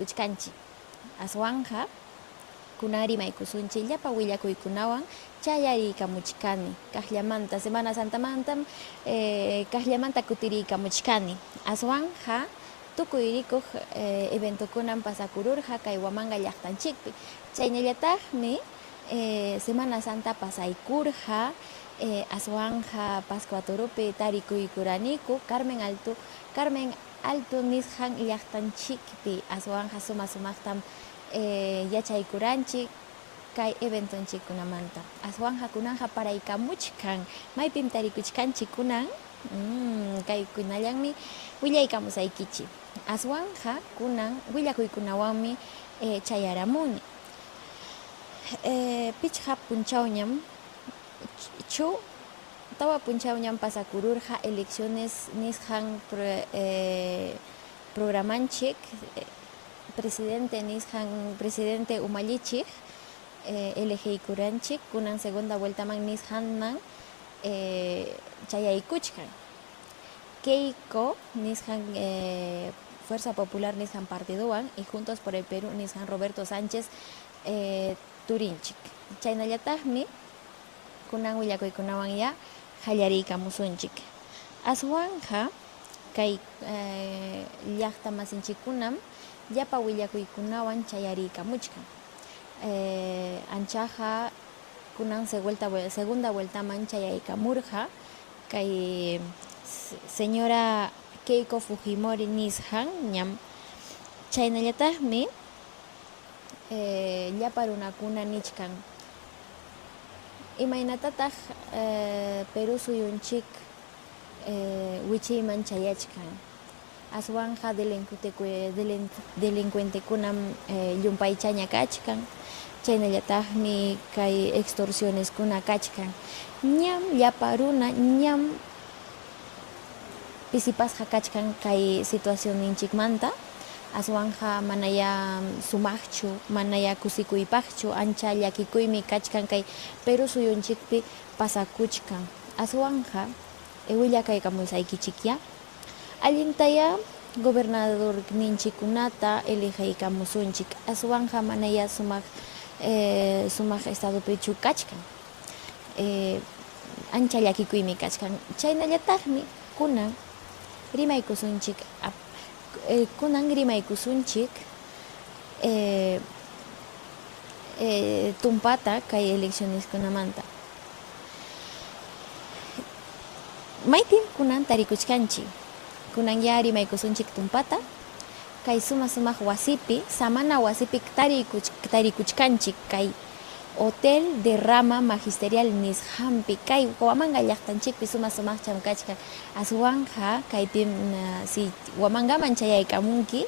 kuchkanchik aswanja kunan rimaykusunchik llapa willakuykunawan chayariykamuchkani kaqllamanta Semana Santamantam kaqllamanta kutiriykamuchkani aswanja tukuyrikuq eventokunan pasakururqa kay Huamanga llaqtanchikpi chaynallataqmi Semana Santa pasaykurqa aswanja Pascua Torupi tarikuykuraniku Carmen Alto nisqan llaqtanchikpi aswanja sumaqtam yachaykuranchik kay eventonchikkunamanta aswanja kunanja paraykamuchkan maypim tarikuchkanchik kunan kaykunallanmi willaykamusaykichik aswanja kunan willakuykunawanmi chayaramuni pichqa punchawñam tawa punchawñam pasakururqa elecciones nisqan programanchik presidente umallichik elegiykuranchik kunan segunda vueltaman nisqanman chayaykuchkan Keiko nisqan Fuerza Popular nisqan partiduwan y Juntos por el Perú nisqan Roberto Sánchez turinchik chaynallataqmi kunan willakuykunawan ya qallariykamusunchik aswanja kay llaqta masinchikkunam llapa willakuykunawan chayariykamuchkan anchaqa kunan segunda vueltaman chayaykamurqa kay señora Keiko Fujimori nisqan ñam chaynallataqmi llapa runakuna nichkan imaynatataq Perú suyunchik wichiyman chayachkan aswanja delincuentekunam llumpaychaña kachkan chaynallataqmi kay extorsioneskuna kachkan ñam llapa runa ñam pisipasqa kachkan kay situacionninchikmanta aswanja manaya sumaqchu manaya kusikuypaqchu ancha llakikuymi kachkan kay Perú suyunchikpi pasakuchkan aswanja willakaykamusaykichik ya allintaya gobernador ninchikunata elegiykamusunchik aswanja manaya sumaq estadopichu kachkan ancha llakikuymi kachkan chaynallataqmi kunan rimaykusunchik tumpata kay eleccioneskunamanta maypim kunan tarikuchkanchik kunan ya rimaykusunchik tumpata kay sumaq wasipi samana wasipi tarikuchkanchik kay Hotel de Rama Magisterial nisqanpi kay Huamanga llaqtanchikpi sumaq chamkachkan aswanja kaypim si Huamangaman chayaykamunki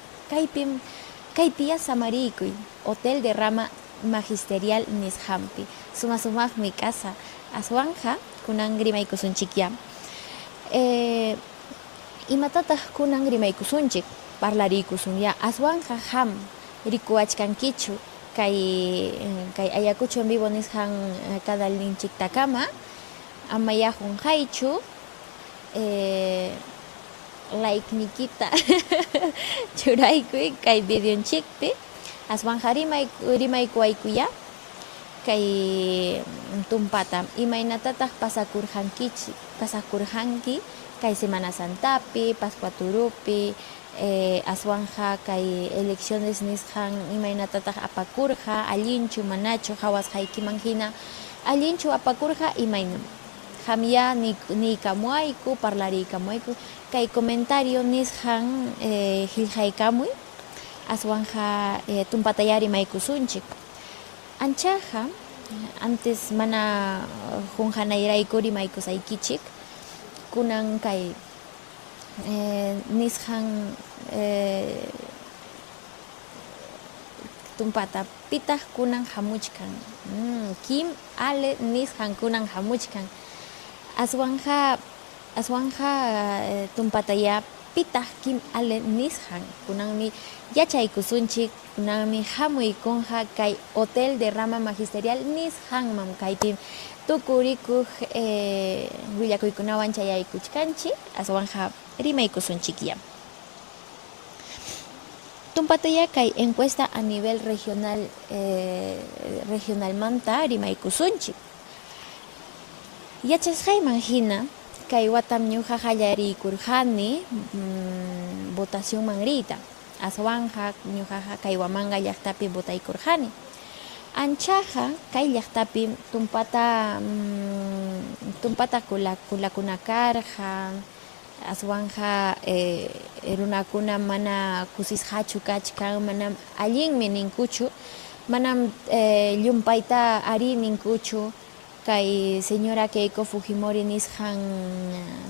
kaypiya samariykuy Hotel de Rama Magisterial nisqanpi sumaqmi kasa aswanja kunan rimaykusunchik ya imatataq kunan rimaykusunchik parlariykusun ya aswanja ham rikuachkankichu kay Ayacucho en vivo nisqan kadalninchiktakama ama yajunqaychu like nikita churaykuy kay videonchikpi aswanja rimaykuwaykuya kay tumpata imaynatataq pasakurqanki kay Semana Santapi Pascua Turupi aswanja kay elecciones nisqan imaynatataq apakurqa allinchu manachu hawasqaykiman hina allinchu apakurqa imaynam hamya niykamuayku parlariykamuayku kay comentario nisqan qillqaykamuy aswanja tumpataya rimaykusunchik anchaqa antes mana junqanayrayku rimaykusaykichik kunan kay nisqan tumpata pitaq kunan hamuchkan Kim Ale nisqan kunan hamuchkan aswanja tumpataya pitaq Kim Ale nisqan kunanmi yachaykusunchik kunanmi hamuykunqa kay Hotel de Rama Magisterial nisqanman kaypim tukurikuq willakuykunawan chayaykuchkanchik aswanja rimaykusunchik ya Tumpataya kay encuesta a nivel regional regional manta rimaykusunchik. Yachasqayman hina kay watam ñuqa qallariykurqani votación manrita. Aswanja ñuqaqa kay Huamanga llaqtapi votaykurqani. Anchaqa kay llaqtapi tumpata kulakuna karqa, aswanja runakuna mana kusisqachu kachkan, manam allinmi ninkuchu, manam llumpayta ari ninkuchu. Kay señora Keiko Fujimori nisqan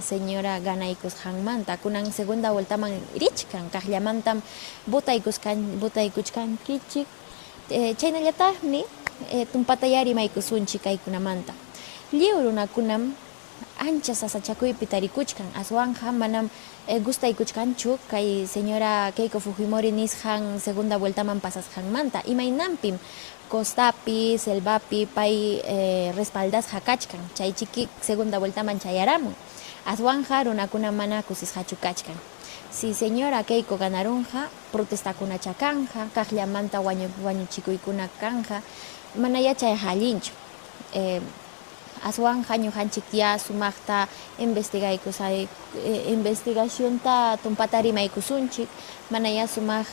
señora ganaykusqanmanta kunan segunda vueltaman richkan kaqllamantam votaykuchkankichik chaynallataqmi tumpataya rimaykusunchik kaykunamanta. Lliw runakunam ancha sasachakuypi tarikuchkan aswanja manam gustaykuchkanchu kay señora Keiko Fujimori nisqan segunda vueltaman pasasqanmanta imaynanpim costapi, selvapi, pay respaldasqa kachkan, chaychiki segunda vueltaman chayaramun. Aswanja runakuna mana kusisqachu kachkan. Si señora Keiko ganarunqa, protestakunacha kanja, kaqllamanta wañuchikuykuna kanja, mana yachay hallinchu. Aswanja ñuqanchik ya sumaqta investigacionta tumpata rimaykusunchik, mana ya sumaq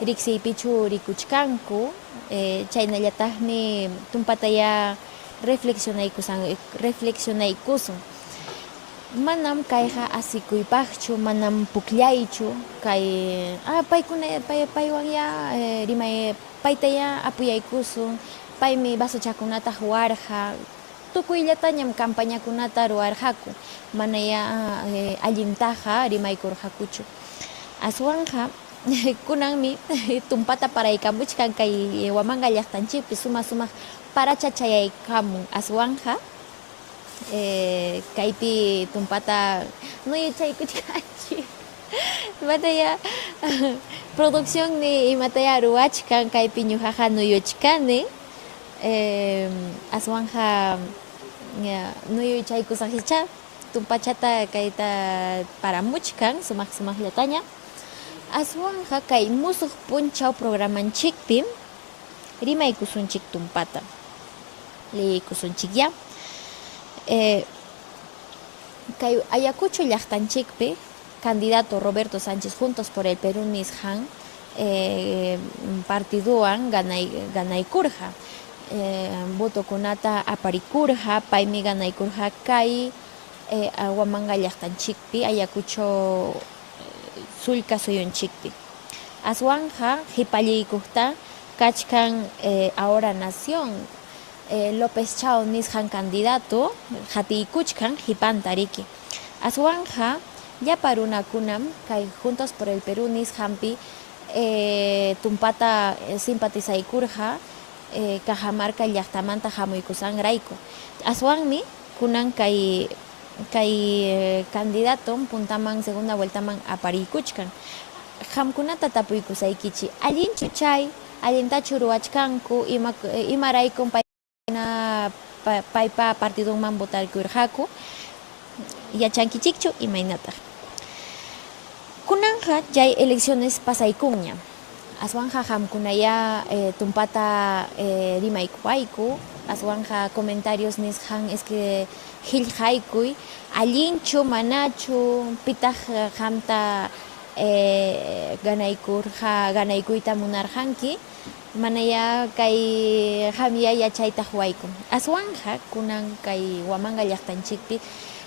riqsiypichu rikuchkanku, chaynallataqmi tumpataya reflexionaykusun. Manam kayqa asikuypaqchu, manam pukllaychu, kay paywan ya rimay paytaya apuyaykusun, paymi basuchakunata huarqa, tukuylatañam campañakunata ruwarqaku, mana ya allintaqa rimaykurqakuchu. Aswanja kunanmi tumpata paraykamuchkan kay Huamanga llaqtanchikpi sumaq paracha chayaykamun aswanja kaypi tumpata nuyuchaykuchkanchik imataya producción ni imataya ruwachkan kaypi ñuqaqa nuyuchkani aswanja nuyuchaykusaqcha tumpachata kayta paramuchkan sumaqllataña. Aswanja kay musuq punchaw programanchikpi rimaykusunchik tumpata liykusunchikya. Kay Ayacucho llaqtanchikpi candidato Roberto Sánchez Juntos por el Perú nisqan partiduwan ganaykurqa, votokunata aparikurqa, paymi ganaykurqa kay Huamanga llaqtanchikpi Ayacucho sulka suyunchikpi. Aswanja qhipalliykukta kachkan ahora nación López Chao nisqan candidato qhatiykuchkan qhipanta riki. Aswanja llapa runakunam kay Juntos por el Perú nisqanpi tumpata simpatizaykurqa Cajamarca llaqtamanta hamuykusanrayku. Aswanmi kunan kay candidato puntaman segunda vueltaman apariykuchkan. Hamkunata tapuykusaykichi allinchu chay, allintachu ruwachkanku, imaraykum paypa partidunman votarkurqaku, yachankichikchu imaynataq. Kunanja chay elecciones pasaykunña. Aswanja hamkunaya tumpata rimaykuwayku, aswanja comentarios nisqan es que qillqaykuy allinchu manachu pitaq hamta ganaykuyta munarqanki, manaya kay hamya yachayta huwayku. Aswanja kunan kay Huamanga llaqtanchikpi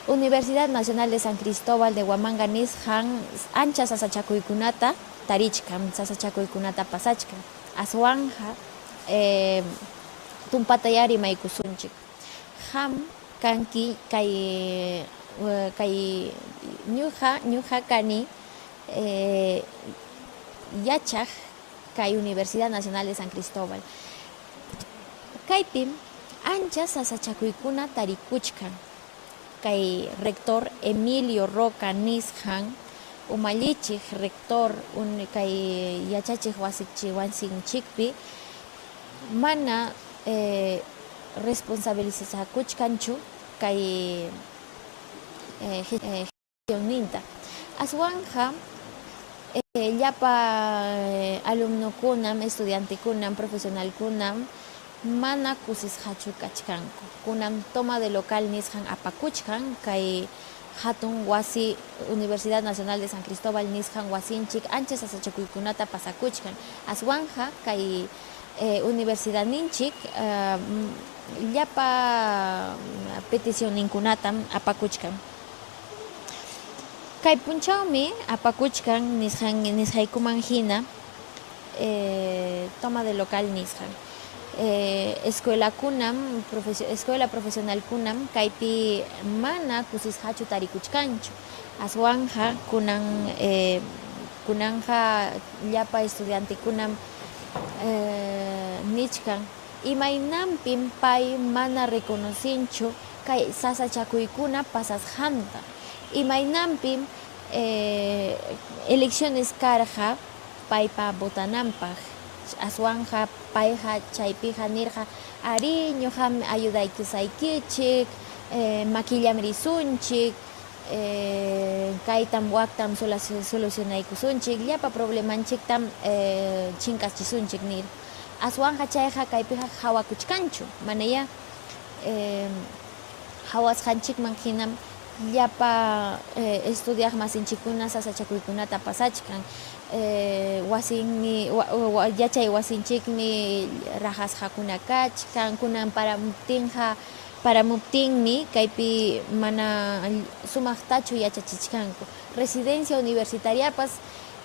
Universidad Nacional de San Cristóbal de Huamanga nisqan ancha sasachakuykunata tarichkan, sasachakuykunata pasachkan. Aswanja tumpataya rimaykusunchik. Ham kanki kay ñuqa kani yachaq kay Universidad Nacional de San Cristóbal. Kaypim ancha sasachakuykuna tarikuchkan. Kay rector Emilio Roca nisqan umallichik rector kay yachachiq wasichiwansinchikpi mana responsabilizakuchkanchu kay gestionninta. Aswanja llapa alumnokunam, estudiantekunam, profesionalkunam mana kusisqachu kachkanku. Kunam toma de local nisqan apakuchkan kay hatun wasi Universidad Nacional de San Cristóbal nisqan wasinchik ancha sasachakuykunata pasakuchkan. Aswanja kay universidad ninchik llapa petición ninkunatam apakuchkan. Kay punchawmi apakuchkan nisqaykuman hina toma de local nisqan. Escuela profesional kunam kaypi mana kusisqachu tarikuchkanchu. Aswanja kunanja llapa estudiante kunam nichkan imaynanpin pay mana reconocinchu kay sasachakuykuna pasasqanta. Imaynanpin elecciones karqa paypa votananpaq. Aswanja payqa chaypiqa nirqa ari ñuqami ayudaykusaykichik, maquillam risunchik, kaytam waktam solucionaykusunchik, llapa problemanchiktam chinkachisunchik nir. Aswanja chayqa kaypiqa hawakuchkanchu, manaya hawasqanchikman hinam llapa estudiaq masinchikkuna sasachakuykunata pasachkan. Wasinmi yachay wasinchikmi rajasqakuna kachkan, kunan paramuptinmi kaypi mana sumaqtachu yachachichkanku. Residencia universitariapas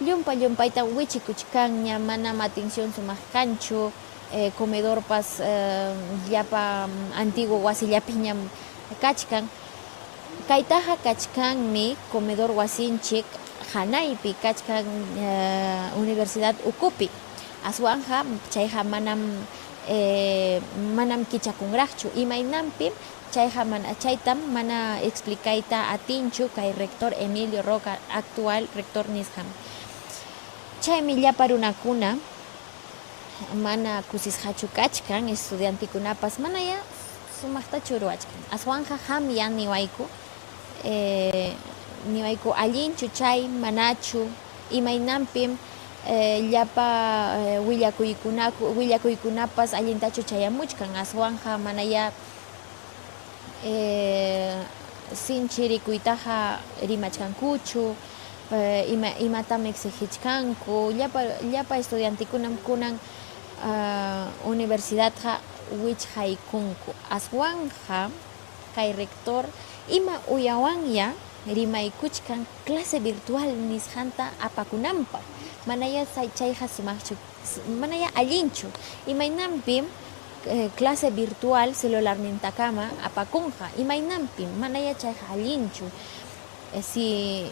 llumpayta wichikuchkanña, mana atención sumaq kanchu, comedorpas llapa antiguo wasillapiñam kachkan. Kaytaqa kachkanmi comedor wasinchik hanaypi kachkan Universidad Ukupi. Aswanja chayqa manam kichakunraqchu. Imaynanpi chaytam mana explicayta atinchu kay rector Emilio Roca, actual rector nisqan. Chaymi llapa runakuna mana kusisqachu kachkan, estudiantikunapas manaya sumaqtachu ruwachkan. Aswanja hamya niwayku allinchu chay manachu, imaynanpin llapa willakuykunapas allintachu chayamuchkan. Aswanja manaya sinchirikuytaqa rimachkankuchu, imatam exigichkanku, llapa estudiantikunam kunan universidadqa wichqaykunku. Aswanja kay rector ima uyawanya rimaykuchkan clase virtual nisqanta apakunanpaq. Manaya chayqa sumaqchu, manaya allinchu. Imaynanpin clase virtual celularnintakama apakunqa. Imaynanpin manaya chayqa allinchu. Si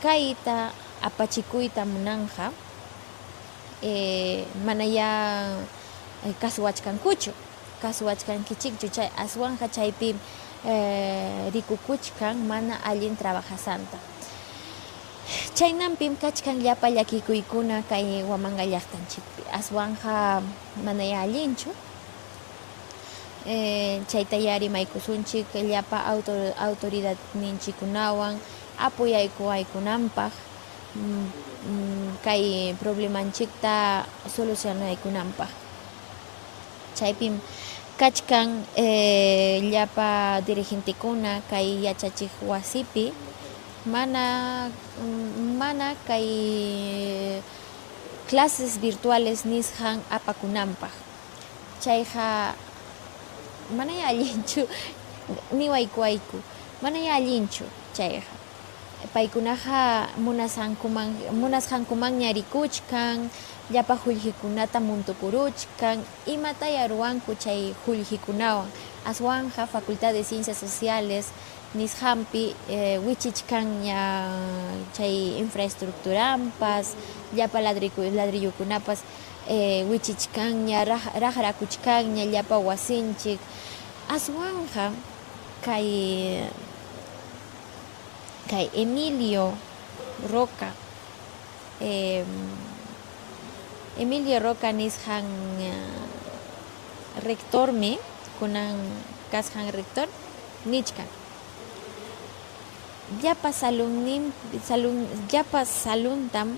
kayta apachikuyta munanja manaya kasuwachkankichikchu. Chay aswanja chaypi rikukuchkan mana allin trabajasanta. Chaynanpin kachkan llapa llakikuykuna kay Huamanga llaqtanchikpi. Aswanja manaya allinchu. Chaytaya rimaykusunchik llapa autoridad ninchikunawan apuyaykuwaykunanpaq, kay problemanchikta solucionaykunanpaq. Chaypim kachkan llapa dirigentekuna kay yachachiq wasipi mana kay clases virtuales nisqan apakunanpaq. Chayqa manaya allinchu niwaykuwayku, manaya allinchu chayqa. Paykunaqa munasqankumanña rikuchkan, llapa qullqikunata muntukuruchkan, imataya ruwanku chay qullqikunawan. Aswanja Facultad de Ciencias Sociales nisqanpi wichichkanña chay infraestructuranpas, llapa ladrillukunapas wichichkanña, raqrakuchkanña llapa wasinchik. Aswanja kay Emilio Roca nisqan rectormi kunan kasqan rector nichkan. Llapa saluntam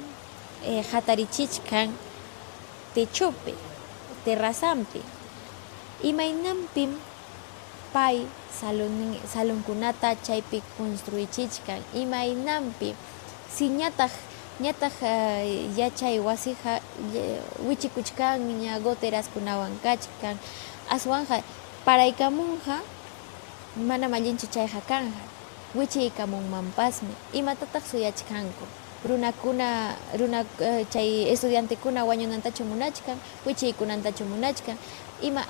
hatarichichkan techopi, terrazampi. Imaynampim pay salonkunata chaypi construichichkan. Imaynampim si ñataq yachay wasiqa wichikuchkan ña goteraskunawan kachkan aswanja paraykamunqa mana mallinchu chayqa kanja wichiykamunmanpasmi imatataq suyachkanku chay estudiantekuna wañunantachu munachkan wichiykunantachu munachkan ima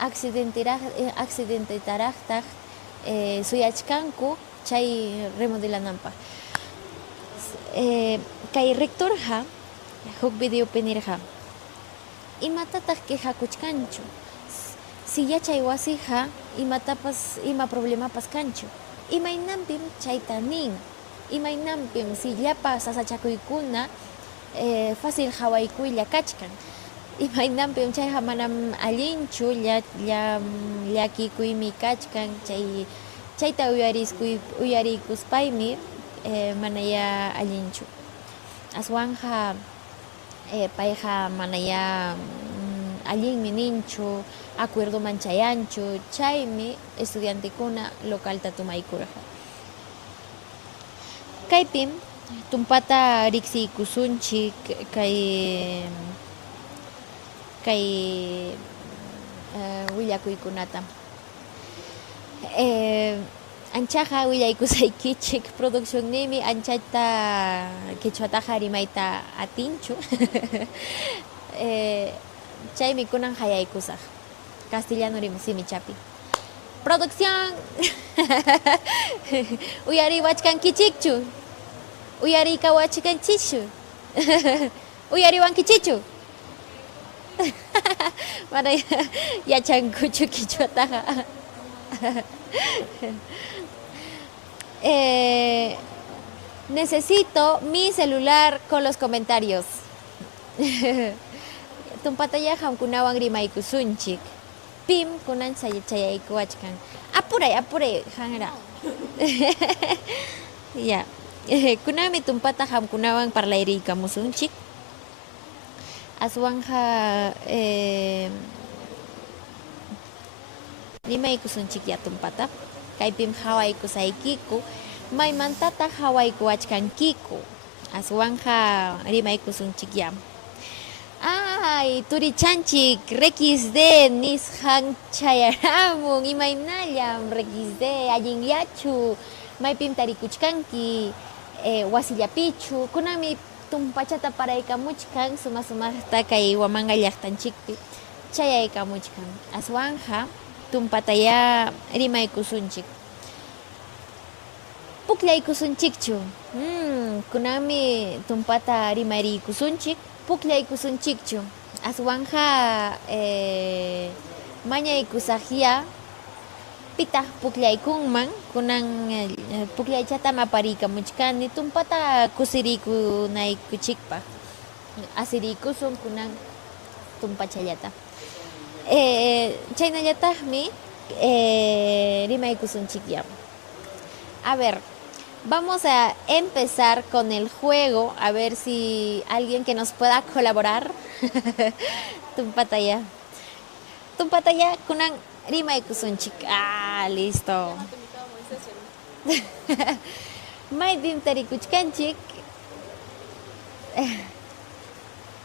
accidentetaraqtaq suyachkanku chay remodelananpaq. Kay rectorja huk videopi nirqa imatataq quejakuchkanchu si yachay wasiqa ima problemapas kanchu imaynampim chayta nin imaynampim si llapa sasachakuykuna fácil hawaykuylla kachkan imaynampim chayqa manam allinchu llakikuymi kachkan chayta uyarikuspaymi manaya allinchu aswanja payqa manaya allinmi ninchu acuerdoman chayanchu chaymi estudiantekuna localta tumaykurqa kaypim tumpata riqsiykusunchik kay willakuykunata anchaqa willaykusaykichik producción nimi anchata quechuataqa rimayta atinchu chaymi kunan hayaykusaq castellano simichapi producción uyariwachkankichikchu uyarikawachikanchikchu uyariwankichichu mana yachankuchu quechuataqa necesito mi celular con los comentarios. Tumpataya hamkunawan rimaykusunchik. Pim kunan chayaykuachkan. Apuray hangra. Ya. Kunami tumpata hamkunawan parlayriykamusunchik. Aswanja rimaykusunchik ya tumpata. Kaypim hawaykusaykiku maymantata hawaykuachkankiku aswanja rimaykusunchik ya ay turichanchik requisde nishan chayaramun imaynallam requisde allinllachu maypim tarikuchkanki wasillapichu kunami tumpachata paraykamuchkan sumaqta kay Huamanga llaqtanchikpi chayaykamuchkan aswanja tumpataya rimaykusunchik pukllaykusunchikchu kunami tumpata rimariykusunchik pukllaykusunchikchu aswanja mañaykusaqya pitaq pukllaykunman kunan pukllaychata mapariykamuchkani tumpata kusirikunaykuchikpaq asiriykusun kunan tumpachallata chaynallataqmi rimaykusunchik ya. A ver, vamos a empezar con el juego, a ver si alguien que nos pueda colaborar. Tumpataya kunan rimaykusunchik. Ah, listo. Maypim tarikuchkanchik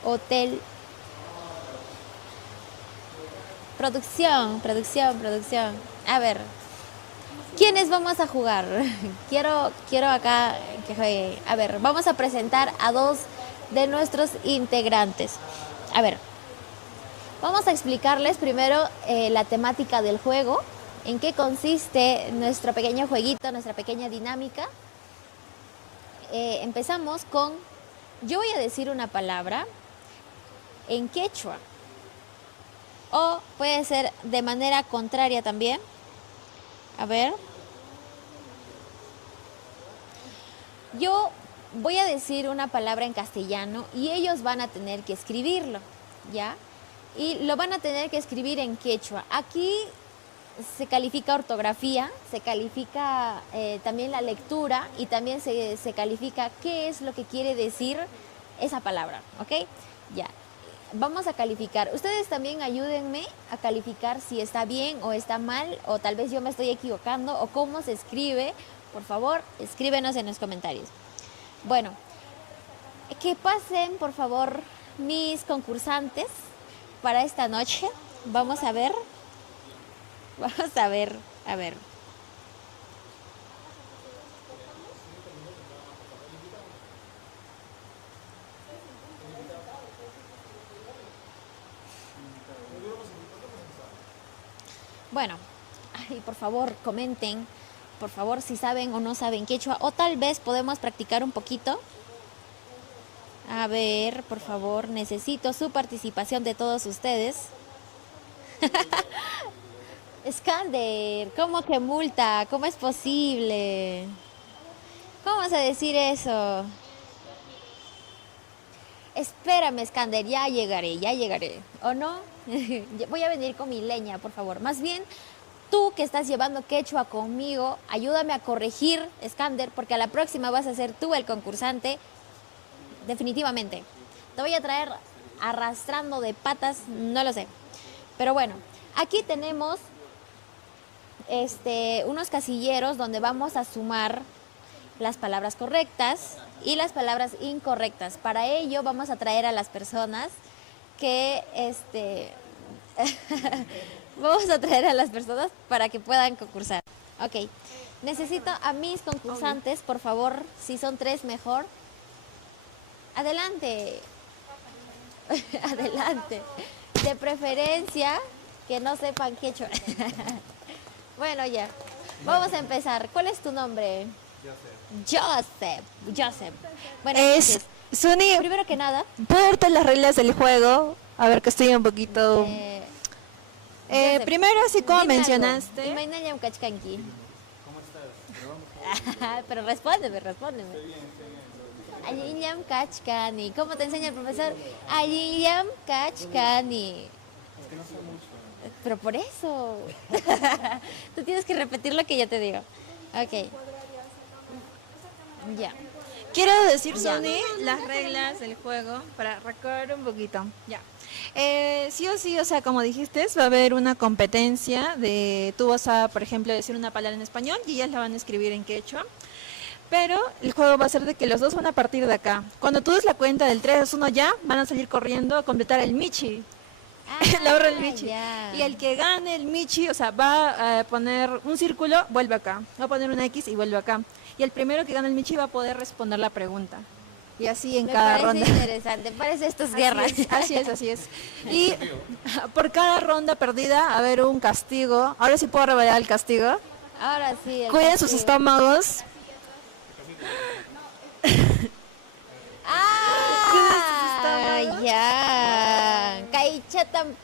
hotel. Producción. A ver, ¿quiénes vamos a jugar? Quiero acá que juegue. A ver, vamos a presentar a dos de nuestros integrantes. A ver, vamos a explicarles primero la temática del juego, en qué consiste nuestro pequeño jueguito, nuestra pequeña dinámica. Empezamos con, yo voy a decir una palabra en quechua. O puede ser de manera contraria también. A ver. Yo voy a decir una palabra en castellano y ellos van a tener que escribirlo, ¿ya? Y lo van a tener que escribir en quechua. Aquí se califica ortografía, se califica también la lectura y también se califica qué es lo que quiere decir esa palabra, ¿ok? Ya. Vamos a calificar. Ustedes también ayúdenme a calificar si está bien o está mal, o tal vez yo me estoy equivocando, o cómo se escribe. Por favor, escríbenos en los comentarios. Bueno, que pasen, por favor, mis concursantes para esta noche. Vamos a ver. Vamos a ver. A ver. Bueno, ay, por favor, comenten, por favor, si saben o no saben quechua, o tal vez podemos practicar un poquito. A ver, por favor, necesito su participación de todos ustedes. Skander, ¿cómo que multa? ¿Cómo es posible? ¿Cómo vas a decir eso? Espérame, Skander, ya llegaré. ¿O no? Voy a venir con mi leña, por favor. Más bien, tú que estás llevando quechua conmigo, ayúdame a corregir, Skander, porque a la próxima vas a ser tú el concursante. Definitivamente. Te voy a traer arrastrando de patas, no lo sé. Pero bueno, aquí tenemos unos casilleros donde vamos a sumar las palabras correctas y las palabras incorrectas. Para ello vamos a traer a las personas que vamos a traer a las personas para que puedan concursar. Ok, necesito a mis concursantes, por favor, si son 3 mejor. Adelante. Adelante. De preferencia que no sepan quechua. Bueno, ya. Vamos a empezar. ¿Cuál es tu nombre? Joseph. Bueno, entonces, Suni, primero que nada, ¿puedo darte las reglas del juego? A ver, que estoy un poquito... Joseph, primero, así como dime algo. mencionaste... Imainayam kachkanki. Pero respóndeme. Ayiyam kachkani. ¿Cómo te enseña el profesor? Ayiyam kachkani. Pero por eso. Tú tienes que repetir lo que yo te digo. Ok. Ya. Quiero decir, Ya. Sony, las reglas del juego para recordar un poquito. Ya. Sí o sí, o sea, como dijiste, va a haber una competencia de... Tú vas a, por ejemplo, decir una palabra en español y ellas la van a escribir en quechua. Pero el juego va a ser de que los dos van a partir de acá. Cuando tú des la cuenta del 3-2-1 ya, van a salir corriendo a completar el Michi. La hora del Michi. Ya. Y el que gane el Michi, o sea, va a poner un círculo, vuelve acá. Va a poner una X y vuelve acá. Y el primero que gane el Michi va a poder responder la pregunta. Y así en Me cada parece ronda. interesante. Parece estas guerras. Así es. Y por cada ronda perdida, va a haber un castigo. Ahora sí puedo revelar el castigo. Ahora sí. el Cuiden sus castigo. estómagos. Ah, ya. Kaichatam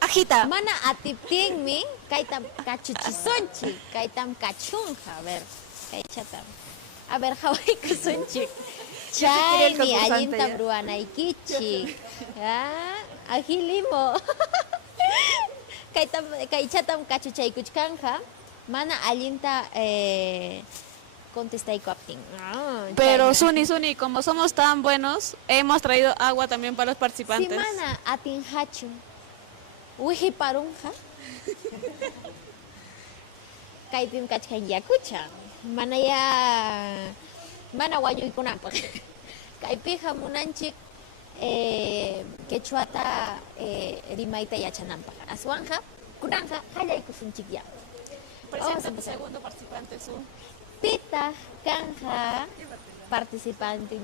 Agita. mana atiptingmi kaitam kachuchisonchi, kaitam kachunja. A ver, kaichatam. A ver, Hawaii kusunchi. quería el Chaymi concursante allinta ya. bruanaikichi. Ah, agilimo. Kaichatam kachuchaykuchkanja. Mana allinta contestaiku aptin. Pero Suni, como somos tan buenos, hemos traído agua también para los Si participantes. mana atinhachu. Uji parunja. Kaipim kachkan yakucha. Mana ya. Mana wayuykunampaq. Kaypiqa munanchik quechuata rimayta yachananpaq. Aswanja, kunanja, qallaykusunchik ya. Vamos a empezar. Segundo participante, Su. Pita kanja participante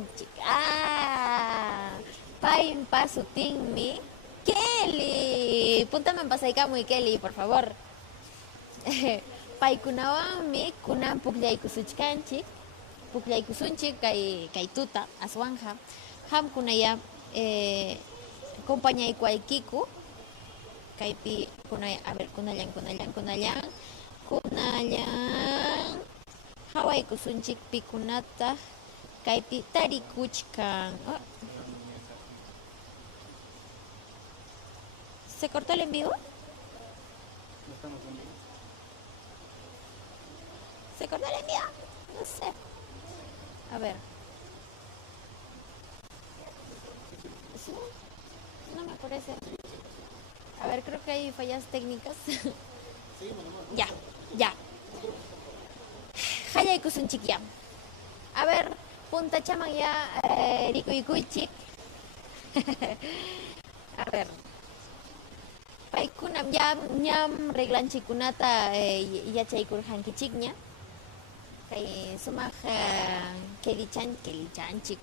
pain pasutinmi Kelly puntaman pasaykamuy Kelly por favor. Paykunawanmi kunan pukllaykusunchik kay tuta aswanja hamkunaya compañaykuaykiku kaypi kunay a ver kunallan Hawaii kusunchik pikunata kaypi tarikuchkan. Oh. ¿Se cortó el en vivo? ¿Se cortó el en vivo? No sé. A ver. No me parece. A ver, creo que hay fallas técnicas. Ya, ya. Hayay kusun chiquiam. A ver, punta chaman ya, rico y cuichik. A ver. Paikunam ya ñam reglanchikunata yachaykurqankichikña. Kay sumaq kelichanchik.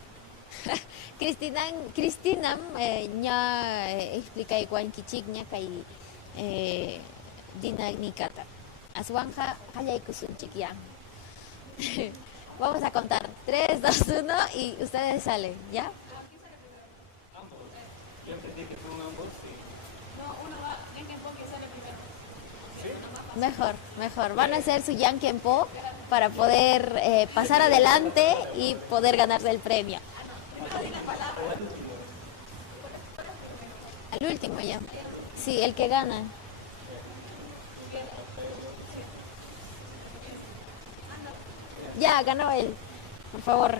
Cristinam ña explicaykuankichikña kay dinamikata. Aswanja hayaykusunchik ya. Vamos a contar 3, 2, 1 y ustedes salen, ¿ya? Yo entendí que fue un ambos, sí. Mejor. Van a hacer su Yankenpo para poder pasar adelante y poder ganarse el premio. Al último ya. Sí, el que gana. Ya, ganó él. Por favor.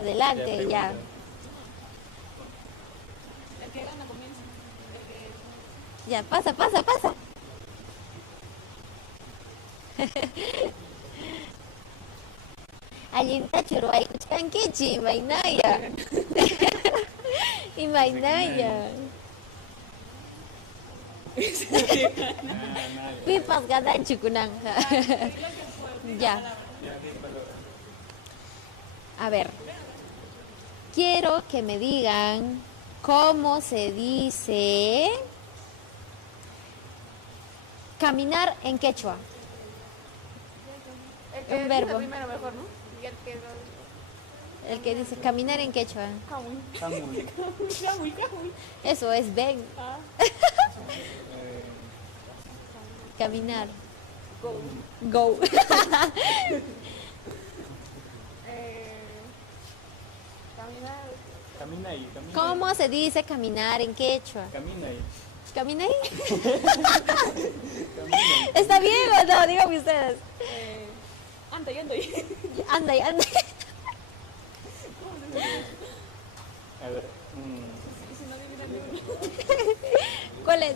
Adelante, ya. Ya, pasa. Allinta churuay kuchkankichi, imaynaya. Imaynaya. Pipas gananchu kunanja. Ya. A ver. Quiero que me digan cómo se dice caminar en quechua. Un verbo. Primero mejor, ¿no? Y El que dice caminar en quechua. Camuy. Eso es ven. Caminar. Go. Camina ahí. ¿Cómo se dice caminar en quechua? Camina ahí. ¿Camina ahí? ¿Está bien o no? Díganme ustedes. anda ahí. Anda. A ver. ¿Cuál es?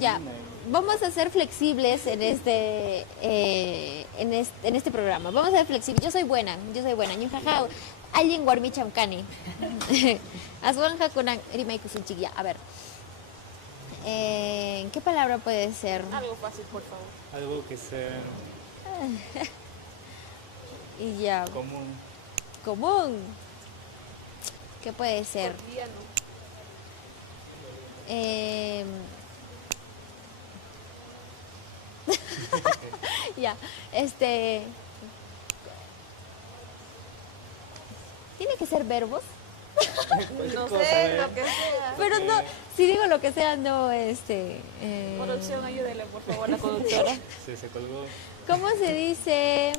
Ya, Camina ahí. vamos a ser flexibles en este programa. Vamos a ser flexibles. Yo soy buena. Ñujaja, alguien guarmichamcani. Aswanja kunan rimaikusunchigya. A ver. ¿Qué palabra puede ser? Algo fácil, por favor. Algo que sea Y ya. Común. ¿Qué puede ser? Cotidiano. Ya, ¿tiene que ser verbos? No sé, lo que sea. Pero no, si digo lo que sea, no, Producción, ayúdele, por favor, la conductora. se colgó. ¿Cómo se dice?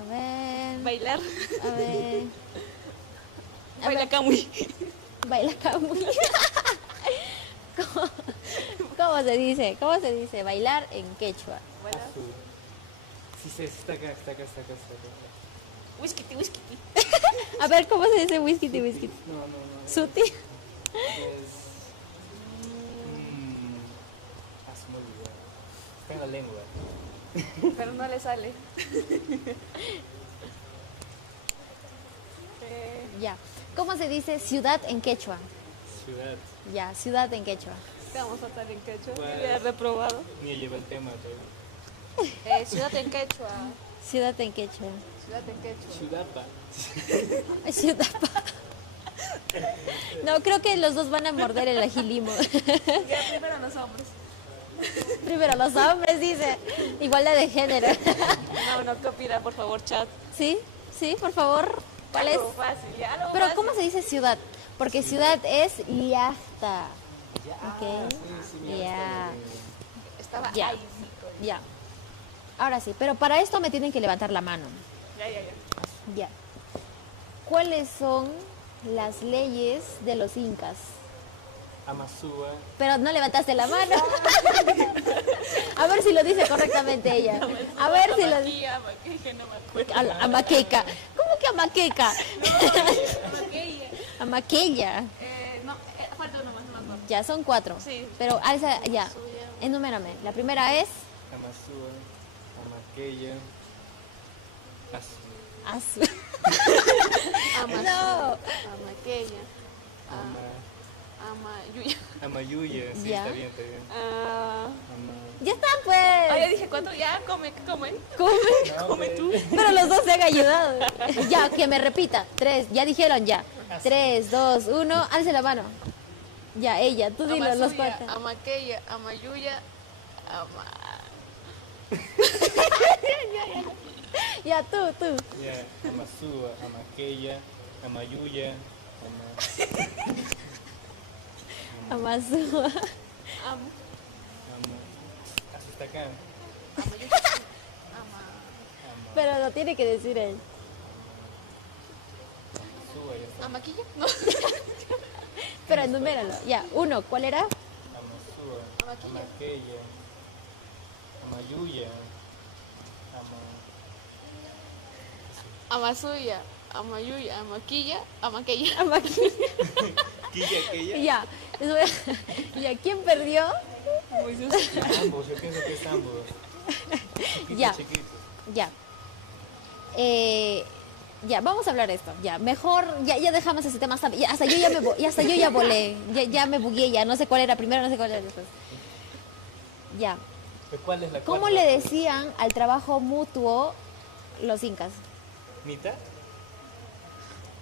A ver, Bailar. a ver, Baila camuy. baila camuy. ¿Cómo se dice? Bailar en quechua. Azul. Sí, está acá. Whisky. A ver, ¿cómo se dice whisky? No. Suti. Es... se me olvidó. Está en la lengua. Pero no le sale. Ya. ¿Cómo se dice ciudad en quechua? Ciudad. Ya, ciudad en quechua. Vamos a estar en quechua. Bueno. Ya he reprobado. Ni lleva el tema todavía. Ciudad en quechua. Ciudad en quechua. Ciudadpa. Ciudad. No, creo que los dos van a morder el agilimo. Ya primero los hombres. Primero los hombres, dice. Igualdad de género. No, ¿qué opina, por favor, chat? ¿Sí? Sí, por favor. ¿Cuál es? Algo fácil, ya, algo Pero fácil. ¿cómo se dice ciudad? Porque ciudad es yachta. Ok. Ya. Estaba Ya. ahí. Ya. Ahora sí, pero para esto me tienen que levantar la mano. Ya. Ya. ¿Cuáles son las leyes de los incas? Amasúa. Pero no levantaste la mano. A ver si lo dice correctamente ella. A ver si lo dice. Amaqueca, no me acuerdo. Amaqueca. ¿Cómo que amaqueca? Amaqueya. No, falta uno más, no me acuerdo. Ya, son 4. Sí. Pero alza, ya, enumérame. La primera es Amasúa, Amaqueya, Azu, azul. No. Amaqueya. Ama, Amayuya. Amayuya, sí, Ya. está bien, está bien. Ama... Ya está, Ah, ya pues. dije cuatro, ya, come. Come. No, Come tú. Pero los dos se han ayudado. Ya, que me repita. 3, ya dijeron ya. 3, 2, 1, alce la mano. Ya, ella, tú dilo los Amasuya, 4. Amaqueya, Amayuya, Ama... Ya, tú. Ya, Amasúa, Amaqueya, Amayuya, Amasúa. Ama... Hasta acá. Ama... Pero lo tiene que decir él. Amasúa, ya está. ¿Amaquilla? No. Pero enuméralo. Ya, 1, ¿cuál era? Amasúa, Amaquilla. Amaqueya, Amayuya, Amasuya, Amayuya, Amaquilla, Amaqueya. Quilla, aquella. Ya. Ya, ¿quién perdió? Ambos, yo pienso que es ambos. Chiquito, Ya. chiquito. Ya. Ya, vamos a hablar de esto. Ya, mejor, ya dejamos ese tema. Hasta yo ya volé. Ya me bugué, ya no sé cuál era primero, no sé cuál era después. Ya. ¿Cuál es la ¿Cómo cuarta? le decían al trabajo mutuo los incas? ¿Mita?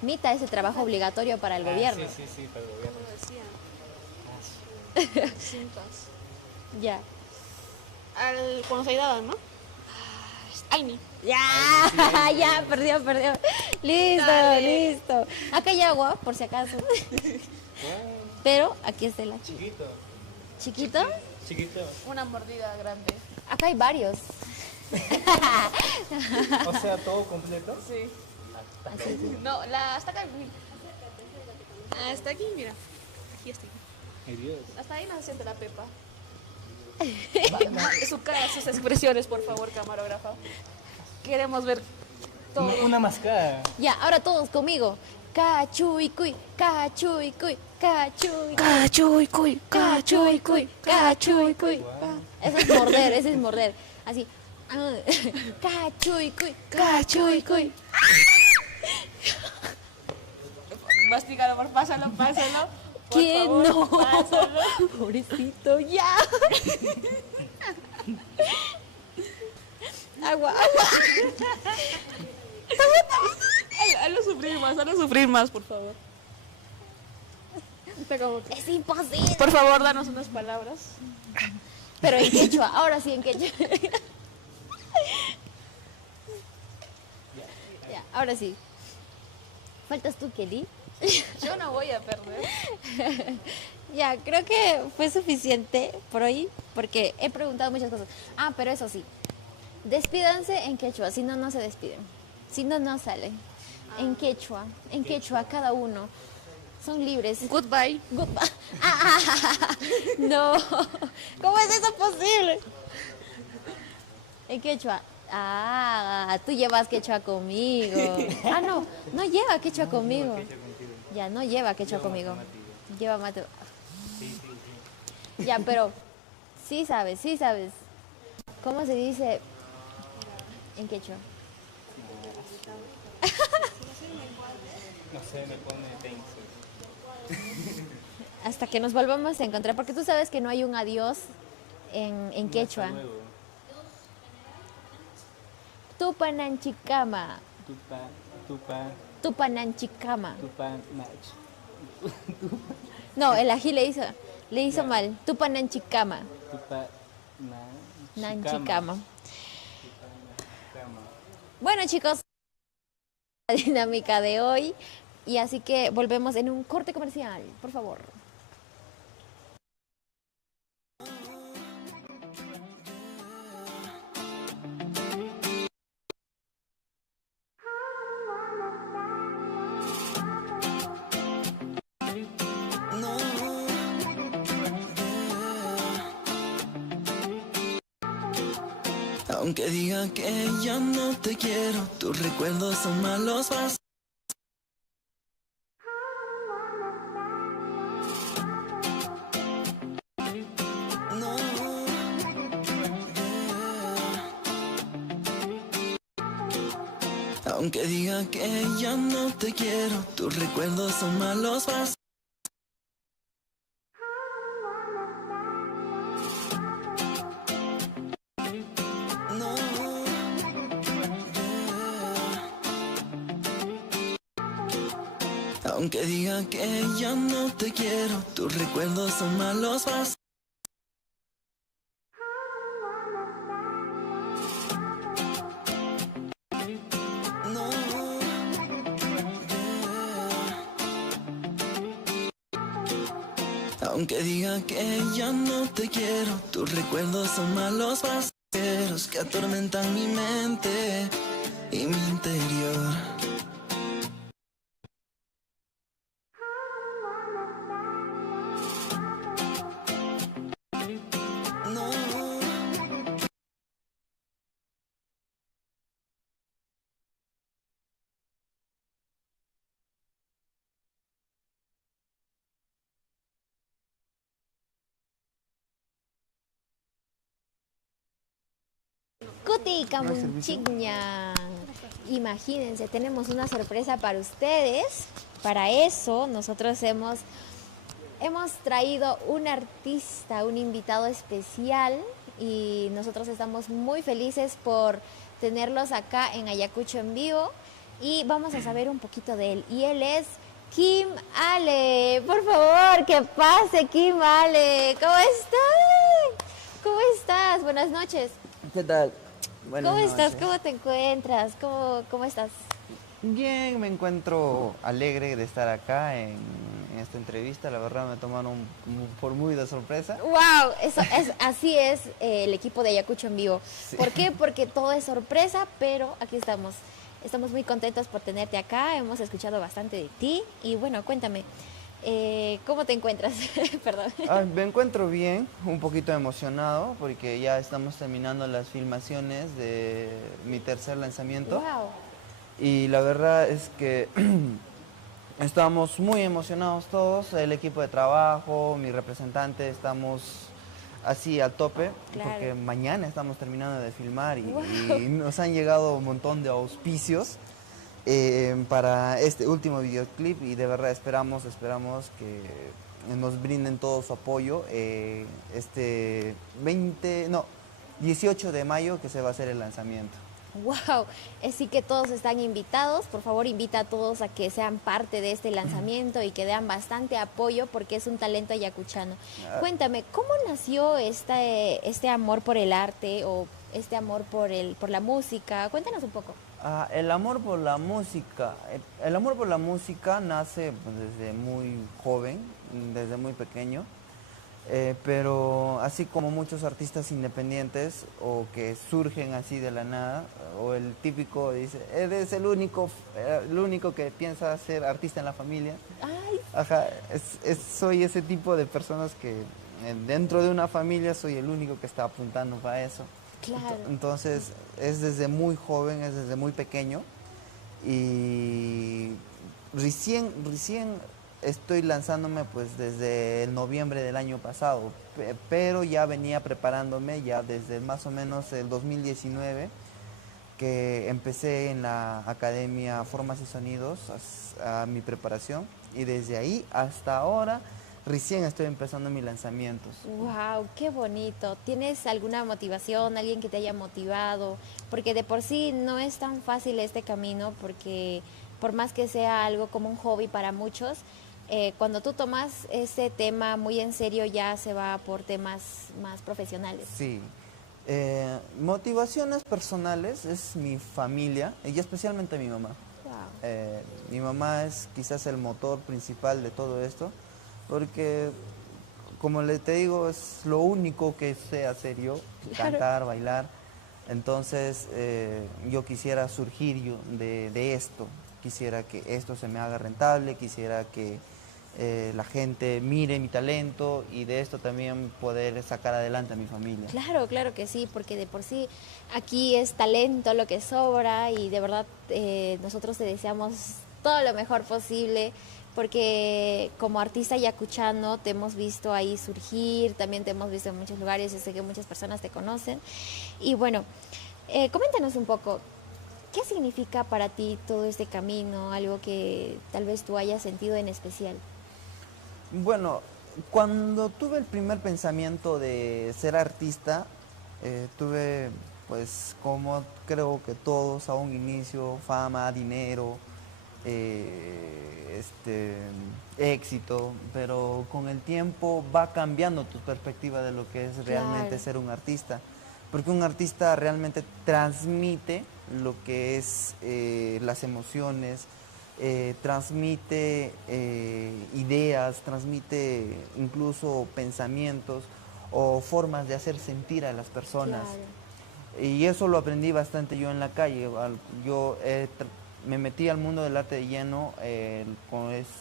Mita es el trabajo obligatorio para el gobierno. Sí, para el gobierno. Cintas. Ya. Cuando se ayudaban, ¿no? Aini. Ya, ya, perdió. Listo, Dale. listo. Acá hay agua, por si acaso. Wow, Pero aquí está el chiquito, chiquito. chiquito. Una mordida grande. Acá hay varios. O sea, todo completo. Sí. Así, sí. No, hasta acá. Hasta aquí, mira. Aquí está. Ay, Dios. Hasta ahí no se siente la pepa. Su cara, sus expresiones, por favor, camarógrafa. Queremos ver todo. Una mascada. Ya, ahora todos conmigo. Cachuicuy, cachuicuy, cachuicuy. Cachuicuy, Cachuicuy, cachuicuy. Wow. Ese es morder. Así. Cachuicuy, cachuicuy. Mastícalo, por pásalo. Por ¿Quién favor, no? pásalo. Pobrecito, ya. Agua. Hazlo sufrir más, por favor. Es imposible. Por favor, danos unas palabras. Pero en quechua, ahora sí en quechua. Ya, ahora sí. ¿Faltas tú, Kelly? Yo no voy a perder. Ya, creo que fue suficiente por hoy porque he preguntado muchas cosas. Ah, pero eso sí. Despídanse en quechua, si no, no se despiden. Si no, no salen. En quechua, cada uno. Son libres. Goodbye. Goodbye. No. ¿Cómo es eso posible? En quechua. Tú llevas quechua conmigo. No lleva quechua conmigo. Ya, no lleva quechua conmigo. Lleva mate. Ya, pero sí sabes. ¿Cómo se dice en quechua? No sé, me pone tenso. Hasta que nos volvamos a encontrar, porque tú sabes que no hay un adiós en quechua. Hasta luego. Tupananchikama. Tupa, nach. No, el ají le hizo mal. Tupananchikama. Tupa, Nanchikama. Chicama. Bueno, chicos, la dinámica de hoy. Y así que volvemos en un corte comercial, por favor. Aunque digan que ya no te quiero, tus recuerdos son malos. No, yeah. Aunque digan que ya no te quiero, tus recuerdos son malos. No, yeah. Aunque digan que ya no te quiero, tus recuerdos son malos. No, yeah. Aunque digan que ya no te quiero, tus recuerdos son malos pasajeros que atormentan mi mente y mi interior. No. Cuti Camunchiña. Imagínense, tenemos una sorpresa para ustedes. Para eso, nosotros hemos traído un artista, un invitado especial, y nosotros estamos muy felices por tenerlos acá en Ayacucho en vivo y vamos a saber un poquito de él. Y él es Kim Ale. Por favor, que pase, Kim Ale. ¿Cómo estás? ¿Cómo estás? Buenas noches. ¿Qué tal? Buenas ¿Cómo estás? noches. ¿Cómo te encuentras? ¿Cómo estás? Bien, me encuentro alegre de estar acá en esta entrevista. La verdad me tomaron por muy de sorpresa. ¡Wow! Así es el equipo de Ayacucho en vivo. Sí. ¿Por qué? Porque todo es sorpresa, pero aquí estamos. Estamos muy contentos por tenerte acá. Hemos escuchado bastante de ti. Y bueno, cuéntame, ¿cómo te encuentras? Perdón. Me encuentro bien, un poquito emocionado porque ya estamos terminando las filmaciones de mi tercer lanzamiento. ¡Wow! Y la verdad es que estamos muy emocionados todos, el equipo de trabajo, mi representante, estamos así al tope, Claro. porque mañana estamos terminando de filmar y, Wow. y nos han llegado un montón de auspicios para este último videoclip y de verdad esperamos que nos brinden todo su apoyo este 18 de mayo que se va a hacer el lanzamiento. ¡Wow! Así que todos están invitados. Por favor, invita a todos a que sean parte de este lanzamiento y que den bastante apoyo porque es un talento ayacuchano. Cuéntame, ¿cómo nació este amor por el arte o este amor por la música? Cuéntanos un poco. El amor por la música. El amor por la música nace pues, desde muy joven, desde muy pequeño. Pero así como muchos artistas independientes o que surgen así de la nada, o el típico dice, eres el único que piensa ser artista en la familia. ¡Ay! Ajá, soy ese tipo de personas que dentro de una familia soy el único que está apuntando para eso. Claro. Entonces es desde muy joven, es desde muy pequeño y recién estoy lanzándome pues desde el noviembre del año pasado, pero ya venía preparándome ya desde más o menos el 2019 que empecé en la Academia Formas y Sonidos a mi preparación y desde ahí hasta ahora recién estoy empezando mis lanzamientos. ¡Wow! ¡Qué bonito! ¿Tienes alguna motivación, alguien que te haya motivado? Porque de por sí no es tan fácil este camino porque por más que sea algo como un hobby para muchos, cuando tú tomas ese tema muy en serio ya se va por temas más profesionales. Sí. Motivaciones personales es mi familia y especialmente mi mamá. Wow. Mi mamá es quizás el motor principal de todo esto porque, como te digo, es lo único que sé hacer yo, Claro. cantar, bailar. Entonces yo quisiera surgir de esto, quisiera que esto se me haga rentable, quisiera que la gente mire mi talento y de esto también poder sacar adelante a mi familia. Claro, claro que sí, porque de por sí aquí es talento lo que sobra y de verdad nosotros te deseamos todo lo mejor posible, porque como artista yacuchano te hemos visto ahí surgir, también te hemos visto en muchos lugares, y sé que muchas personas te conocen. Y bueno, coméntanos un poco, ¿qué significa para ti todo este camino? Algo que tal vez tú hayas sentido en especial. Bueno, cuando tuve el primer pensamiento de ser artista, tuve, pues, como creo que todos a un inicio, fama, dinero, éxito, pero con el tiempo va cambiando tu perspectiva de lo que es realmente Claro. ser un artista, porque un artista realmente transmite lo que es las emociones, transmite ideas, transmite incluso pensamientos o formas de hacer sentir a las personas. Claro. Y eso lo aprendí bastante yo en la calle. Yo me metí al mundo del arte de lleno, en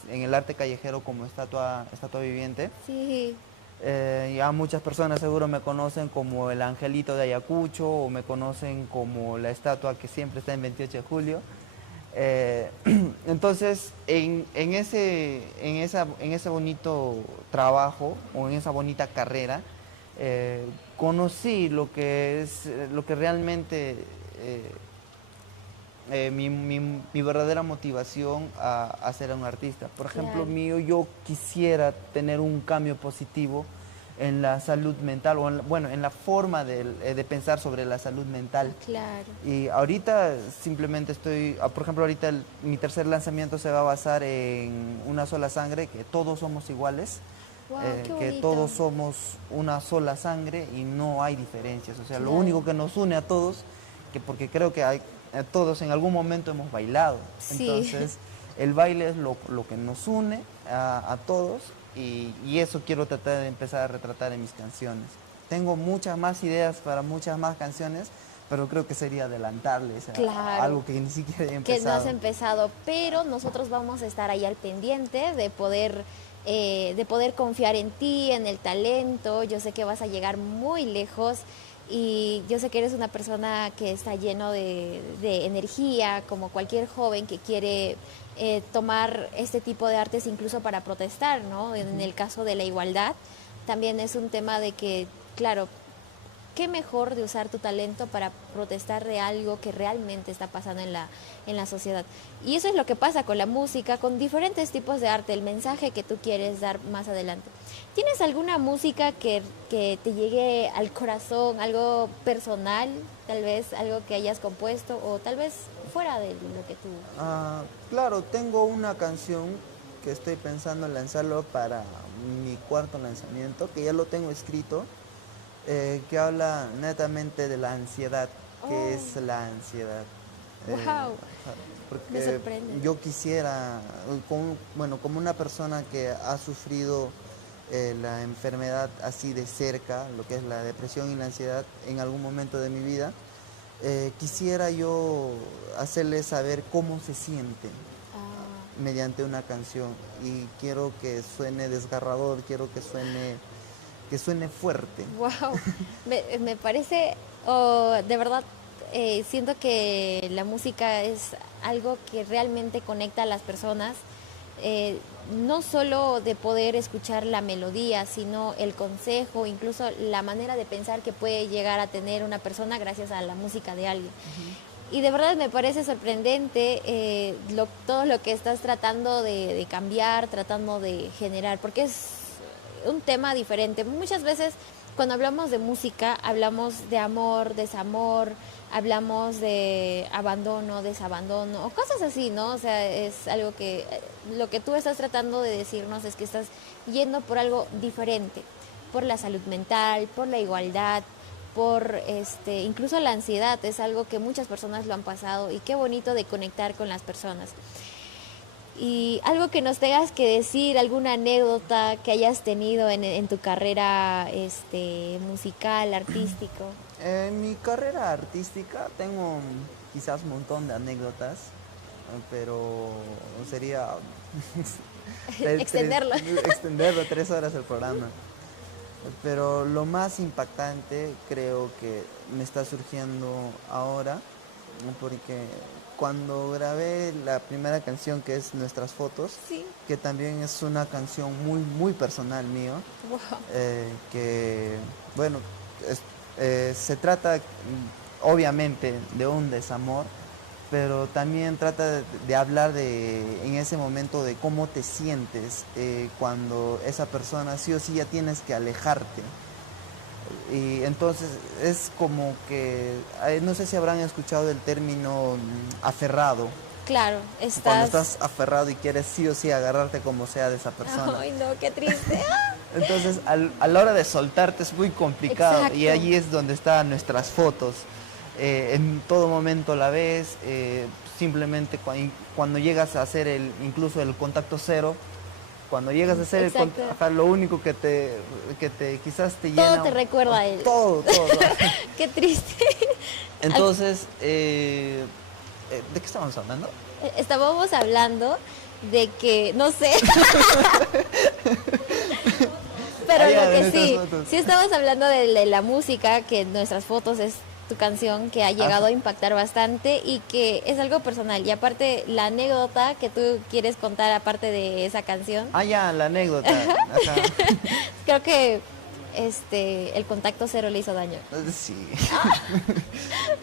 el arte callejero como estatua viviente. Sí, Ya muchas personas seguro me conocen como el Angelito de Ayacucho o me conocen como la estatua que siempre está en 28 de julio. Entonces, en ese bonito trabajo o en esa bonita carrera, conocí lo que realmente mi verdadera motivación a ser un artista. Por ejemplo, Claro. yo quisiera tener un cambio positivo en la salud mental o en la forma de pensar sobre la salud mental. claro. Y ahorita simplemente por ejemplo, ahorita mi tercer lanzamiento se va a basar en una sola sangre, que todos somos iguales, Wow, qué que bonito. todos somos una sola sangre y no hay diferencias. O sea, lo Claro. único que nos une a todos, porque creo que todos en algún momento hemos bailado. Sí. Entonces, el baile es lo que nos une a todos y eso quiero tratar de empezar a retratar en mis canciones. Tengo muchas más ideas para muchas más canciones, pero creo que sería adelantarles Claro. algo que ni siquiera he Que empezado. no has empezado, pero nosotros vamos a estar ahí al pendiente de poder confiar en ti, en el talento. Yo sé que vas a llegar muy lejos y yo sé que eres una persona que está lleno de energía, como cualquier joven que quiere tomar este tipo de artes incluso para protestar, ¿no? En el caso de la igualdad, también es un tema de que, claro, qué mejor de usar tu talento para protestar de algo que realmente está pasando en la sociedad. Y eso es lo que pasa con la música, con diferentes tipos de arte, el mensaje que tú quieres dar más adelante. ¿Tienes alguna música que te llegue al corazón, algo personal, tal vez algo que hayas compuesto o tal vez fuera de lo que tú... Claro, tengo una canción que estoy pensando en lanzarlo para mi cuarto lanzamiento, que ya lo tengo escrito. Que habla netamente de la ansiedad, que es la ansiedad. Wow, Porque me sorprende. yo quisiera, como una persona que ha sufrido la enfermedad así de cerca, lo que es la depresión y la ansiedad en algún momento de mi vida, quisiera yo hacerles saber cómo se siente Ah, mediante una canción y quiero que suene desgarrador, quiero que suene fuerte. wow, me parece, de verdad, siento que la música es algo que realmente conecta a las personas, no solo de poder escuchar la melodía, sino el consejo, incluso la manera de pensar que puede llegar a tener una persona gracias a la música de alguien. Y de verdad me parece sorprendente todo lo que estás tratando de cambiar, tratando de generar, porque es un tema diferente. Muchas veces cuando hablamos de música hablamos de amor, desamor, hablamos de abandono, desabandono o cosas así, ¿no? O sea, es algo que lo que tú estás tratando de decirnos es que estás yendo por algo diferente, por la salud mental, por la igualdad, por incluso la ansiedad, es algo que muchas personas lo han pasado y qué bonito de conectar con las personas. Y algo que nos tengas que decir, alguna anécdota que hayas tenido en tu carrera musical, artístico. En mi carrera artística tengo quizás un montón de anécdotas, pero sería Extenderlo. Extenderlo 3 horas el programa. Pero lo más impactante creo que me está surgiendo ahora, ¿no? Porque cuando grabé la primera canción, que es Nuestras Fotos, Sí. que también es una canción muy personal mío, Wow. que bueno, se trata obviamente de un desamor, pero también trata de hablar en ese momento de cómo te sientes cuando esa persona sí o sí ya tienes que alejarte. Y entonces es como que, no sé si habrán escuchado el término aferrado. Claro, Cuando estás aferrado y quieres sí o sí agarrarte como sea de esa persona. Ay, no, qué triste. Entonces, a la hora de soltarte es muy complicado. Exacto. Y allí es donde están Nuestras Fotos. En todo momento la ves, simplemente cuando llegas a hacer incluso el contacto cero, cuando llegas a hacer Exacto. lo único que quizás te llena. Todo te recuerda a él. Todo. Qué triste. Entonces, ¿de qué estamos hablando? Estábamos hablando de que, no sé. Pero Ah, ya, lo de que Nuestras sí, Fotos. sí estamos hablando de la música, que Nuestras Fotos es tu canción que ha llegado Ajá. a impactar bastante y que es algo personal. Y aparte, la anécdota que tú quieres contar aparte de esa canción, Ah, ya, la anécdota. Ajá. creo que el contacto cero le hizo daño. Sí.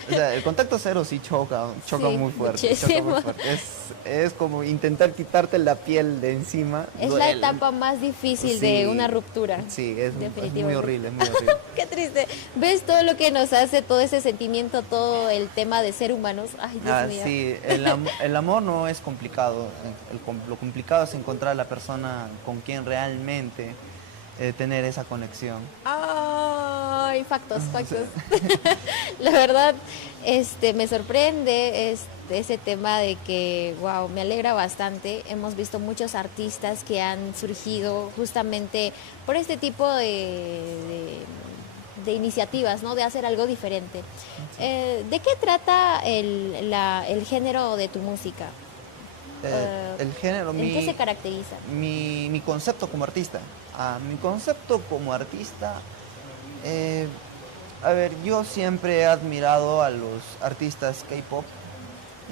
O sea, el contacto cero sí choca Sí, muy fuerte. Choca muchísimo. muy fuerte. Es como intentar quitarte la piel de encima. Es la duele. etapa más difícil Sí. de una ruptura. Sí, es muy Definitivamente. horrible, muy horrible. Qué triste. ¿Ves todo lo que nos hace, todo ese sentimiento, todo el tema de ser humanos? Ay, Dios mío. Sí, el amor no es complicado. Lo complicado es encontrar a la persona con quien realmente tener esa conexión. Ay, factos. La verdad, me sorprende ese tema de que, wow, me alegra bastante. Hemos visto muchos artistas que han surgido justamente por este tipo de iniciativas, ¿no? De hacer algo diferente. ¿De qué trata el género de tu música? El género, ¿En qué se caracteriza? mi concepto como artista. Mi concepto como artista, a ver, yo siempre he admirado a los artistas K-pop.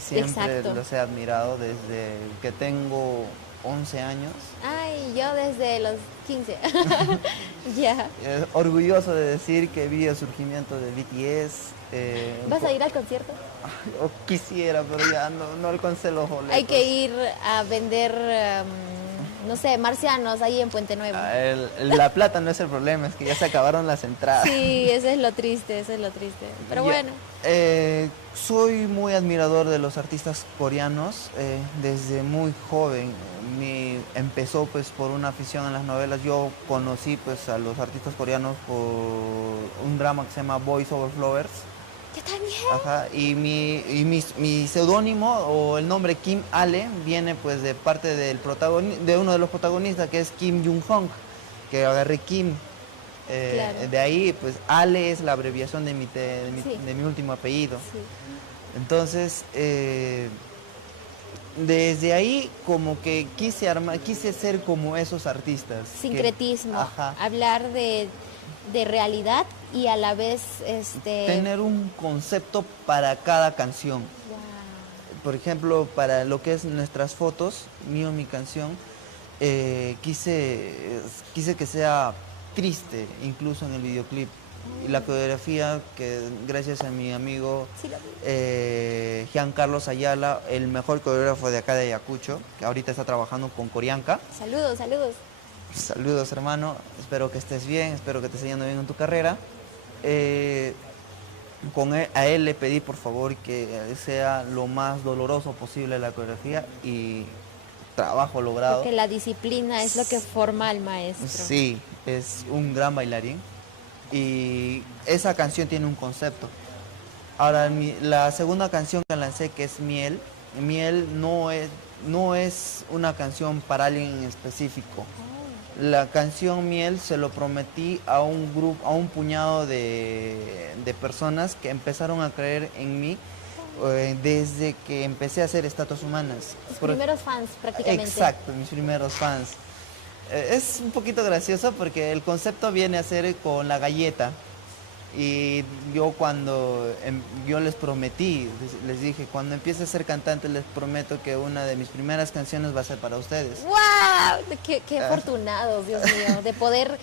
Siempre Exacto. los he admirado desde que tengo 11 años. Ay, yo desde los 15. Ya. Orgulloso de decir que vi el surgimiento de BTS. ¿Vas a ir al concierto? O quisiera, pero ya no alcancé los boletos. Hay que ir a vender, no sé, marcianos ahí en Puente Nuevo. La plata no es el problema, es que ya se acabaron las entradas. Sí, eso es lo triste, eso es lo triste. Pero Ya, bueno, soy muy admirador de los artistas coreanos. Desde muy joven empezó pues por una afición a las novelas. Yo conocí pues a los artistas coreanos por un drama que se llama Boys Over Flowers. yo también. Ajá, y mi seudónimo o el nombre Kim Ale viene pues de parte de uno de los protagonistas, que es Kim Jung-hong, que agarré Kim. Claro. De ahí pues Ale es la abreviación de mi Sí. de mi último apellido. Sí. Entonces, desde ahí como que quise ser como esos artistas. Sincretismo, Ajá. hablar de realidad y a la vez, Tener un concepto para cada canción. wow. Por ejemplo, para lo que es Nuestras Fotos, mi canción, quise que sea triste, incluso en el videoclip. Y la coreografía, que gracias a mi amigo Sí, lo vi. Giancarlos Ayala, el mejor coreógrafo de acá de Ayacucho, que ahorita está trabajando con Corianca. Saludos, saludos. Saludos, hermano. Espero que estés bien, espero que te esté yendo bien en tu carrera. A él le pedí por favor que sea lo más doloroso posible la coreografía, y trabajo logrado. Porque la disciplina es lo que forma al maestro. Sí, es un gran bailarín y esa canción tiene un concepto. Ahora, la segunda canción que lancé, que es Miel, no es una canción para alguien en específico. La canción Miel se lo prometí a un grupo, a un puñado de personas que empezaron a creer en mí desde que empecé a hacer estatuas humanas. Tus Por- primeros fans prácticamente. Exacto, mis primeros fans. Es un poquito gracioso porque el concepto viene a ser con la galleta. Y yo cuando yo les prometí, les dije, cuando empiece a ser cantante les prometo que una de mis primeras canciones va a ser para ustedes. ¡Wow! Qué afortunados, Dios mío, de poder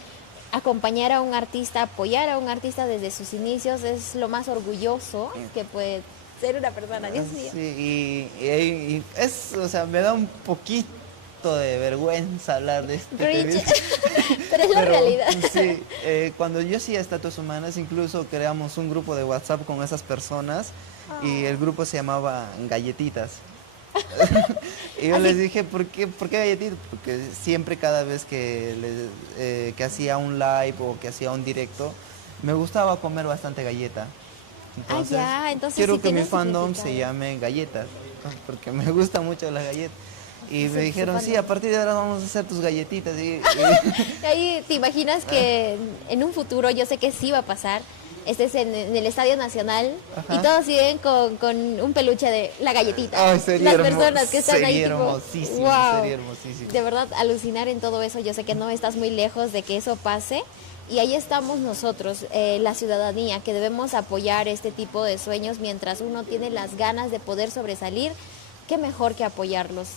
acompañar a un artista, apoyar a un artista desde sus inicios es lo más orgulloso que puede ser una persona, Dios mío. Sí, y es, o sea, me da un poquito de vergüenza hablar de este Grinch. tema. Pero es la Pero, realidad. Sí, cuando yo hacía estatuas humanas, incluso creamos un grupo de WhatsApp con esas personas y el grupo se llamaba Galletitas. Y yo les dije, ¿por qué galletitas? Porque siempre cada vez que hacía un live o que hacía un directo, me gustaba comer bastante galleta. Entonces quiero sí que mi tiene fandom significado. se llame Galletas, porque me gustan mucho las galletas. Y Su- me su dijeron, sí, fandom. a partir de ahora vamos a hacer tus galletitas. Ahí te imaginas que en un futuro, yo sé que sí va a pasar, estés en el Estadio Nacional Ajá. y todos siguen con un peluche de la galletita. Ay, sería Las personas que están ahí sería tipo, hermosísimo, wow. sería hermosísimo. De verdad, alucinar en todo eso, yo sé que no estás muy lejos de que eso pase. Y ahí estamos nosotros, la ciudadanía, que debemos apoyar este tipo de sueños mientras uno tiene las ganas de poder sobresalir. Qué mejor que apoyarlos.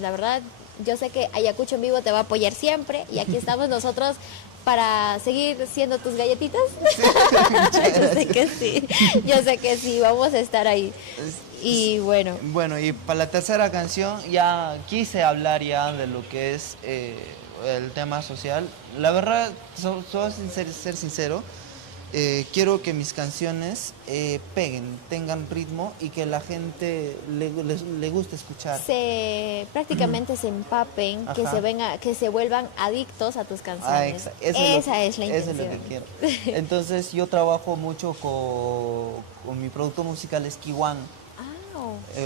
La verdad, yo sé que Ayacucho en Vivo te va a apoyar siempre y aquí estamos nosotros para seguir siendo tus galletitas. Yo sé que sí, yo sé que sí, vamos a estar ahí. Y bueno, Bueno, y para la tercera canción ya quise hablar ya de lo que es el tema social. La verdad, ser sincero, quiero que mis canciones peguen, tengan ritmo y que la gente le guste escuchar. prácticamente se empapen, que Ajá. que se vuelvan adictos a tus canciones. Esa es la eso intención. es lo que quiero. Entonces yo trabajo mucho con mi productor musical es Kiwan,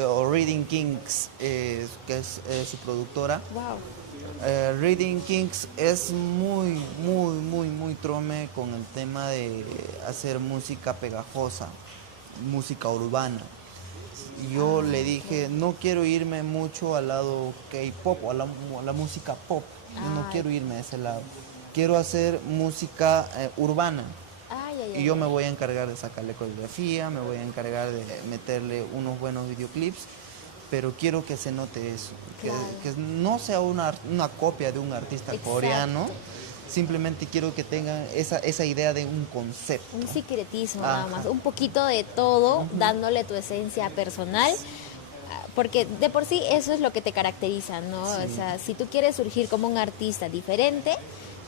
o Reading Kings, que es su productora. Wow. Reading Kings es muy trome con el tema de hacer música pegajosa, música urbana. Yo le dije, no quiero irme mucho al lado K-pop o a la música pop. Yo no quiero irme a ese lado. Quiero hacer música urbana. Y yo me voy a encargar de sacarle coreografía, me voy a encargar de meterle unos buenos videoclips, pero quiero que se note eso, Claro. que no sea una copia de un artista Exacto. coreano, simplemente quiero que tengan esa idea de un concepto. Un secretismo Ajá. nada más, un poquito de todo, dándole tu esencia personal, porque de por sí eso es lo que te caracteriza, ¿no? Sí. O sea, si tú quieres surgir como un artista diferente,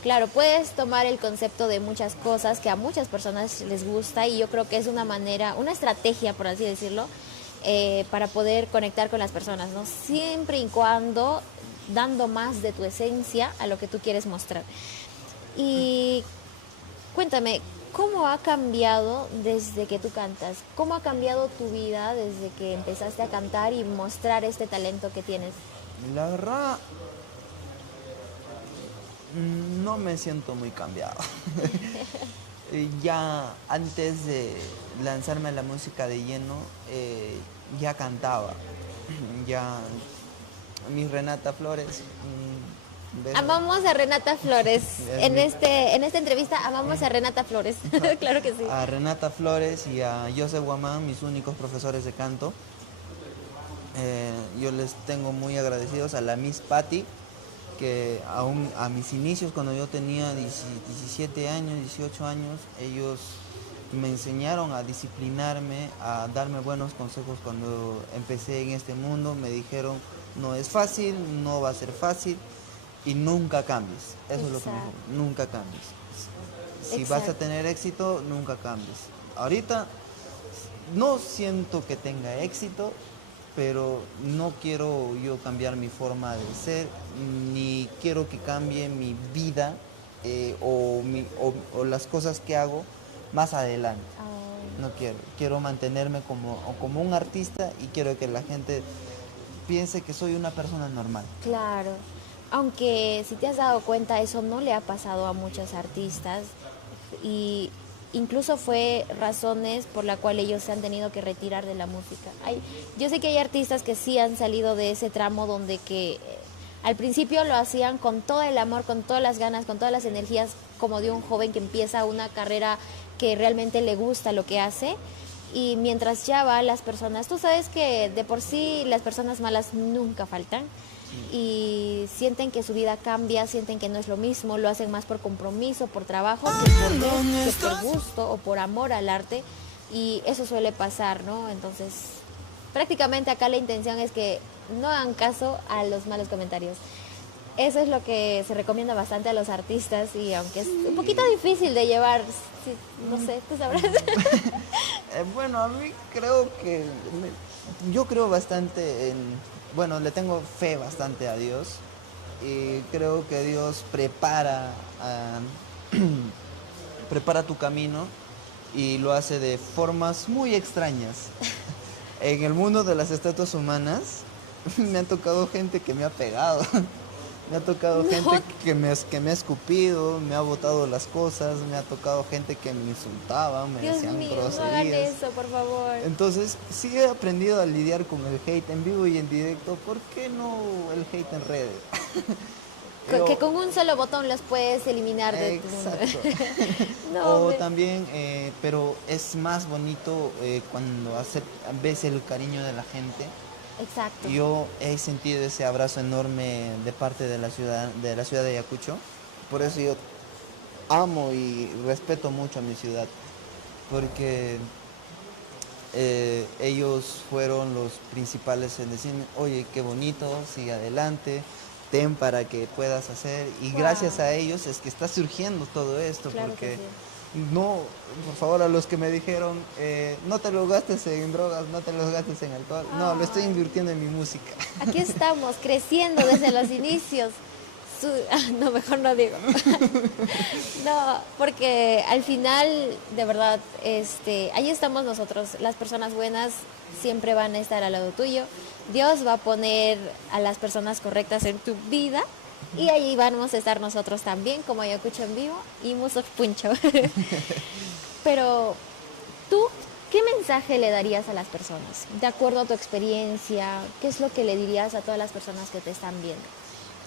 claro, puedes tomar el concepto de muchas cosas que a muchas personas les gusta y yo creo que es una manera, una estrategia, por así decirlo, para poder conectar con las personas, ¿no? Siempre y cuando dando más de tu esencia a lo que tú quieres mostrar. Y cuéntame, ¿cómo ha cambiado desde que tú cantas? ¿Cómo ha cambiado tu vida desde que empezaste a cantar y mostrar este talento que tienes? La verdad, no me siento muy cambiado. Ya antes de lanzarme a la música de lleno, ya cantaba. Ya mi Renata Flores. Un beso. Amamos a Renata Flores. Es En mi- esta entrevista amamos a Renata Flores. Claro que sí. A Renata Flores y a Joseph Guamán, mis únicos profesores de canto. Yo les tengo muy agradecidos a la Miss Patty, que aún a mis inicios, cuando yo tenía 17 años, 18 años, ellos me enseñaron a disciplinarme, a darme buenos consejos cuando empecé en este mundo. Me dijeron, no es fácil, no va a ser fácil y nunca cambies. Eso es lo que me Exacto. dijeron, nunca cambies. Si vas a Exacto. tener éxito, nunca cambies. Ahorita no siento que tenga éxito, pero no quiero yo cambiar mi forma de ser, ni quiero que cambie mi vida o las cosas que hago más adelante. Ay, No quiero mantenerme como un artista y quiero que la gente piense que soy una persona normal. claro. Aunque si te has dado cuenta, eso no le ha pasado a muchos artistas y incluso fue razones por la cual ellos se han tenido que retirar de la música. Yo sé que hay artistas que sí han salido de ese tramo donde que al principio lo hacían con todo el amor, con todas las ganas, con todas las energías, como de un joven que empieza una carrera que realmente le gusta lo que hace. Y mientras ya va las personas, tú sabes que de por sí las personas malas nunca faltan y sienten que su vida cambia, sienten que no es lo mismo, lo hacen más por compromiso, por trabajo, que por gusto o por amor al arte, y eso suele pasar, ¿no? Entonces, prácticamente acá la intención es que no hagan caso a los malos comentarios. Eso es lo que se recomienda bastante a los artistas, y aunque es un poquito difícil de llevar, sí, no sé, tú sabrás. Bueno, a mí creo que yo creo bastante bueno, le tengo fe bastante a Dios, y creo que Dios prepara tu camino y lo hace de formas muy extrañas. En el mundo de las estatuas humanas me ha tocado gente que me ha pegado. Me ha tocado gente que me ha escupido, me ha botado las cosas, me ha tocado gente que me insultaba, me Dios decían mío, groserías. no hagan eso, por favor. Entonces, sí he aprendido a lidiar con el hate en vivo y en directo. ¿Por qué no el hate en redes? Que con un solo botón los puedes eliminar de tu mundo. Exacto. No, O hombre. también, pero es más bonito cuando ves el cariño de la gente. Exacto. Yo he sentido ese abrazo enorme de parte de la ciudad de Ayacucho. Por eso yo amo y respeto mucho a mi ciudad, porque ellos fueron los principales en decirme, oye, qué bonito, sigue adelante, ten para que puedas hacer. Y Wow. gracias a ellos es que está surgiendo todo esto, Claro que porque sí. no, por favor, a los que me dijeron, no te lo gastes en drogas, no te lo gastes en alcohol, no, lo estoy invirtiendo en mi música. Aquí estamos, creciendo desde los inicios. No, mejor no digo. No, porque al final, de verdad, ahí estamos nosotros. Las personas buenas siempre van a estar al lado tuyo. Dios va a poner a las personas correctas en tu vida. Y ahí vamos a estar nosotros también, como Ayacucho en vivo y Musok Puncho. Pero, ¿tú qué mensaje le darías a las personas? De acuerdo a tu experiencia, ¿qué es lo que le dirías a todas las personas que te están viendo?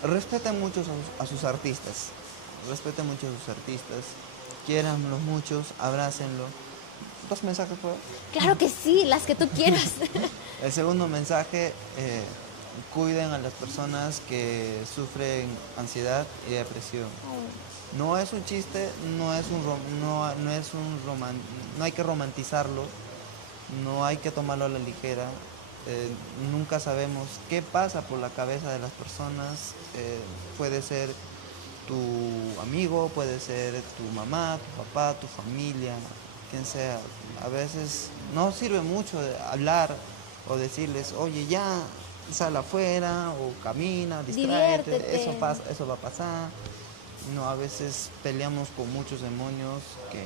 Respeten mucho a sus artistas, respeten mucho a sus artistas, quiéranlos muchos, abrácenlo. ¿Dos mensajes puedo? Claro que sí, las que tú quieras. El segundo mensaje, cuiden a las personas que sufren ansiedad y depresión. No es un chiste, no hay que romantizarlo, no hay que tomarlo a la ligera. Nunca sabemos qué pasa por la cabeza de las personas. Puede ser tu amigo, puede ser tu mamá, tu papá, tu familia, quien sea. A veces no sirve mucho hablar o decirles, oye, ya sal afuera o camina, distráete, Diviértete. eso va a pasar. No, a veces peleamos con muchos demonios que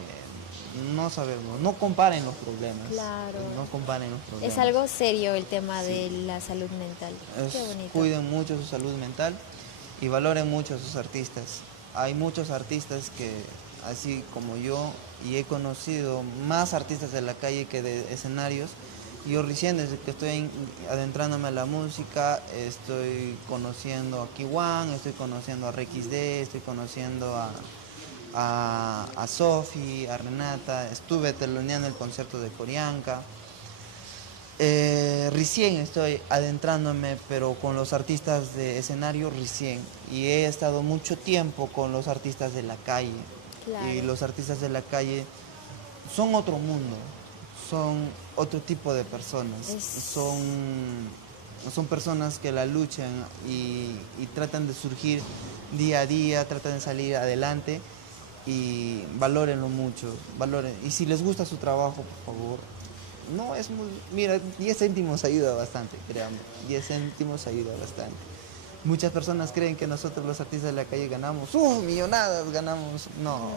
no sabemos. No comparen los problemas. Claro. No comparen los problemas. Es algo serio el tema de la salud mental. Qué bonito. Cuiden mucho su salud mental y valoren mucho a sus artistas. Hay muchos artistas que, así como yo, y he conocido más artistas de la calle que de escenarios. Yo recién, desde que estoy adentrándome a la música, estoy conociendo a Kiwan, estoy conociendo a RXD, estoy conociendo a Sofi, a Renata, estuve teloneando el concierto de Corianca. Recién estoy adentrándome, pero con los artistas de escenario recién. Y he estado mucho tiempo con los artistas de la calle. Claro. Y los artistas de la calle son otro mundo, son otro tipo de personas. Son personas que la luchan y tratan de surgir día a día, tratan de salir adelante. Y valórenlo mucho, valoren. Y si les gusta su trabajo, por favor, no es muy... Mira, 10 céntimos ayuda bastante, créanme. 10 céntimos ayuda bastante. Muchas personas creen que nosotros los artistas de la calle ganamos, millonadas ganamos. No.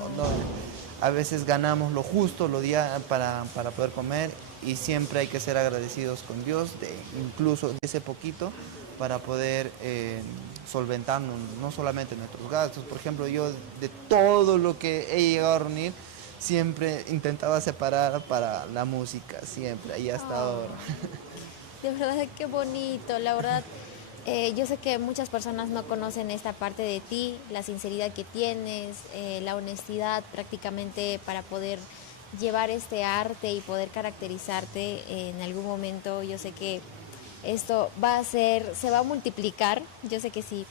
A veces ganamos lo justo, lo diario para poder comer, y siempre hay que ser agradecidos con Dios, incluso de ese poquito, para poder solventarnos, no solamente nuestros gastos. Por ejemplo, yo de todo lo que he llegado a reunir, siempre intentaba separar para la música, siempre, y hasta ahora. De verdad, qué bonito, la verdad. Yo sé que muchas personas no conocen esta parte de ti, la sinceridad que tienes, la honestidad prácticamente para poder llevar este arte y poder caracterizarte en algún momento. Yo sé que esto se va a multiplicar, yo sé que sí.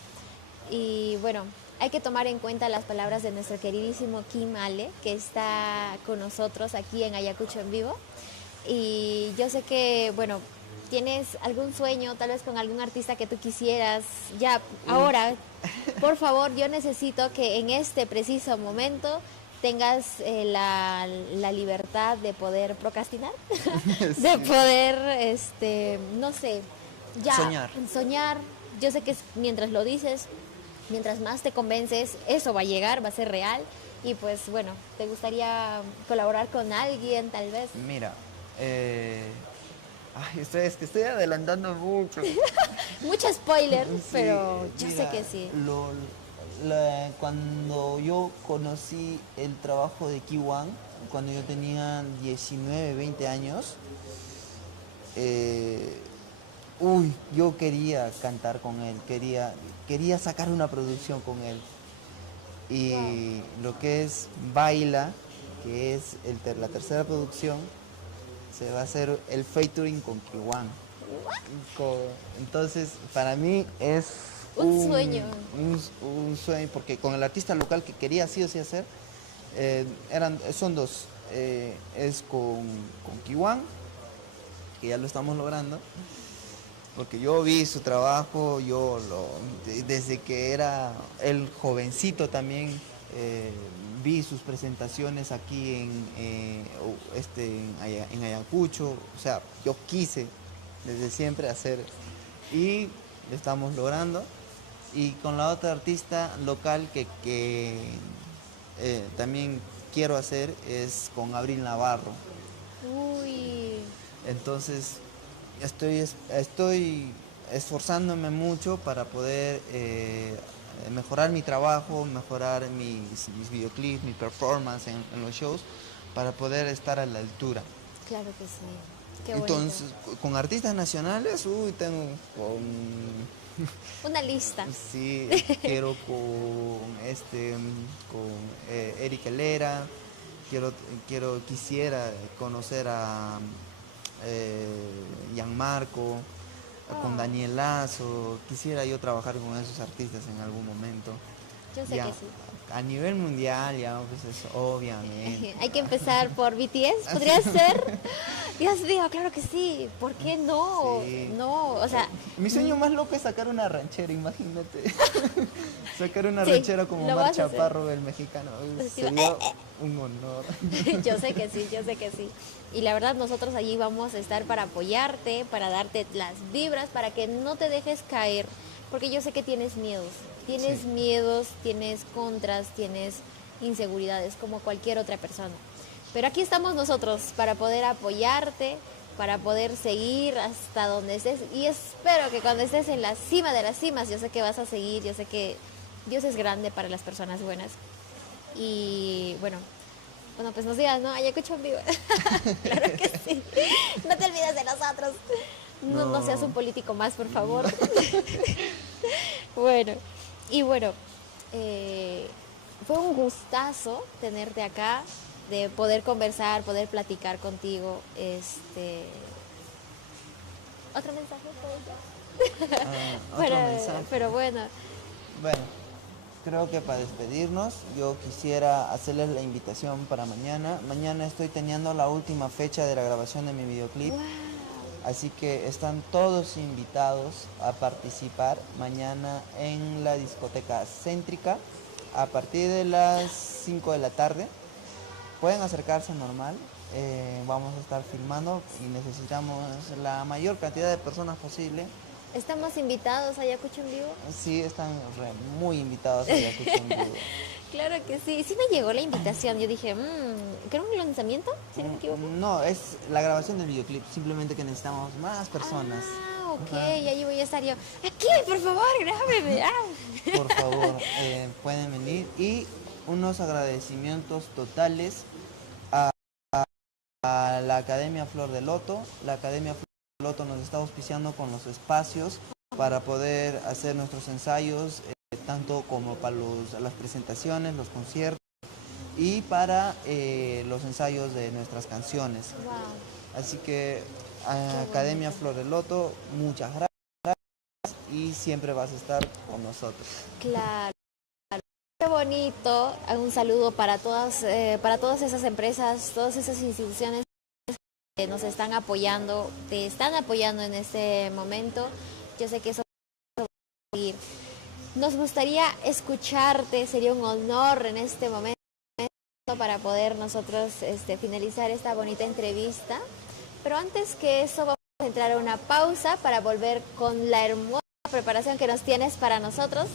Y bueno, hay que tomar en cuenta las palabras de nuestro queridísimo Kim Ale, que está con nosotros aquí en Ayacucho en vivo. Y yo sé que, bueno, tienes algún sueño, tal vez con algún artista que tú quisieras. Ya, ahora, por favor, yo necesito que en este preciso momento tengas la libertad de poder procrastinar, de poder, no sé, ya soñar. Yo sé que mientras lo dices, mientras más te convences, eso va a llegar, va a ser real. Y pues bueno, ¿te gustaría colaborar con alguien tal vez? Mira, es que estoy adelantando mucho. Mucho spoiler, Sí, pero yo sé mira, que sí. Cuando yo conocí el trabajo de Kiwan, cuando yo tenía 19, 20 años, yo quería cantar con él, quería sacar una producción con él. Y lo que es Baila, que es la tercera producción, se va a hacer el featuring con Kiwan. Entonces, para mí es Un sueño. Un sueño, porque con el artista local que quería sí o sí hacer, son dos. Es con Kiwan, que ya lo estamos logrando, porque yo vi su trabajo, desde que era el jovencito también, vi sus presentaciones aquí en Ayacucho. O sea, yo quise desde siempre hacer, y lo estamos logrando. Y con la otra artista local que también quiero hacer es con Abril Navarro. Uy, Entonces estoy esforzándome mucho para poder mejorar mi trabajo, mejorar mis videoclips, mi performance en los shows, para poder estar a la altura. claro que sí. Qué bonito. Entonces, con artistas nacionales, tengo Una lista. sí, quiero con Eric Helera, quisiera conocer a Gianmarco, con Daniel Lazo. Quisiera yo trabajar con esos artistas en algún momento. Yo sé Ya, que sí. a nivel mundial, ya, pues es obviamente. Hay que empezar por BTS, ¿podría ser? Dios mío, claro que sí. ¿Por qué no? Sí. No, o sea, Mi sueño más loco es sacar una ranchera, imagínate. Sacar una Sí, ranchera como lo Mar vas a hacer. Chaparro, el mexicano. Pues sí, Sería un honor. yo sé que sí, yo sé que sí. Y la verdad, nosotros allí vamos a estar para apoyarte, para darte las vibras, para que no te dejes caer. Porque yo sé que tienes miedos. Tienes Sí. miedos, tienes contras, tienes inseguridades, como cualquier otra persona. Pero aquí estamos nosotros para poder apoyarte, para poder seguir hasta donde estés. Y espero que cuando estés en la cima de las cimas, yo sé que vas a seguir, yo sé que Dios es grande para las personas buenas. Y bueno, pues nos digas, ¿no? Ayacucho en vivo. Claro que sí. No te olvides de nosotros. No seas un político más, por favor. Bueno, y bueno, fue un gustazo tenerte acá, de poder conversar, poder platicar contigo. ¿Otro mensaje por ella? Otro mensaje. Pero bueno, Bueno, creo que para despedirnos, yo quisiera hacerles la invitación para mañana. Mañana estoy teniendo la última fecha de la grabación de mi videoclip. wow. Así que están todos invitados a participar mañana en la discoteca Céntrica a partir de las 5 de la tarde. Pueden acercarse normal, vamos a estar filmando y necesitamos la mayor cantidad de personas posible. ¿Estamos invitados a Ayacucho en vivo? Sí, están muy invitados a Ayacucho en vivo. Claro que sí. Sí me llegó la invitación. Yo dije, ¿creo un lanzamiento? Si no me equivoco. No, es la grabación del videoclip, simplemente que necesitamos más personas. Ah, ok, Ajá. ahí voy a estar yo. Aquí, por favor, grábeme. Por favor, pueden venir. Y unos agradecimientos totales a la Academia Flor de Loto. La Academia Flor de Loto nos está auspiciando con los espacios para poder hacer nuestros ensayos, tanto como para las presentaciones, los conciertos y para los ensayos de nuestras canciones. Wow. Así que Academia Flor de Loto, muchas gracias y siempre vas a estar con nosotros. Claro. Qué bonito. Un saludo para todas esas empresas, todas esas instituciones que nos están apoyando, te están apoyando en este momento. Yo sé que eso va a seguir. Nos gustaría escucharte, sería un honor en este momento para poder nosotros finalizar esta bonita entrevista. Pero antes que eso vamos a entrar a una pausa para volver con la hermosa preparación que nos tienes para nosotros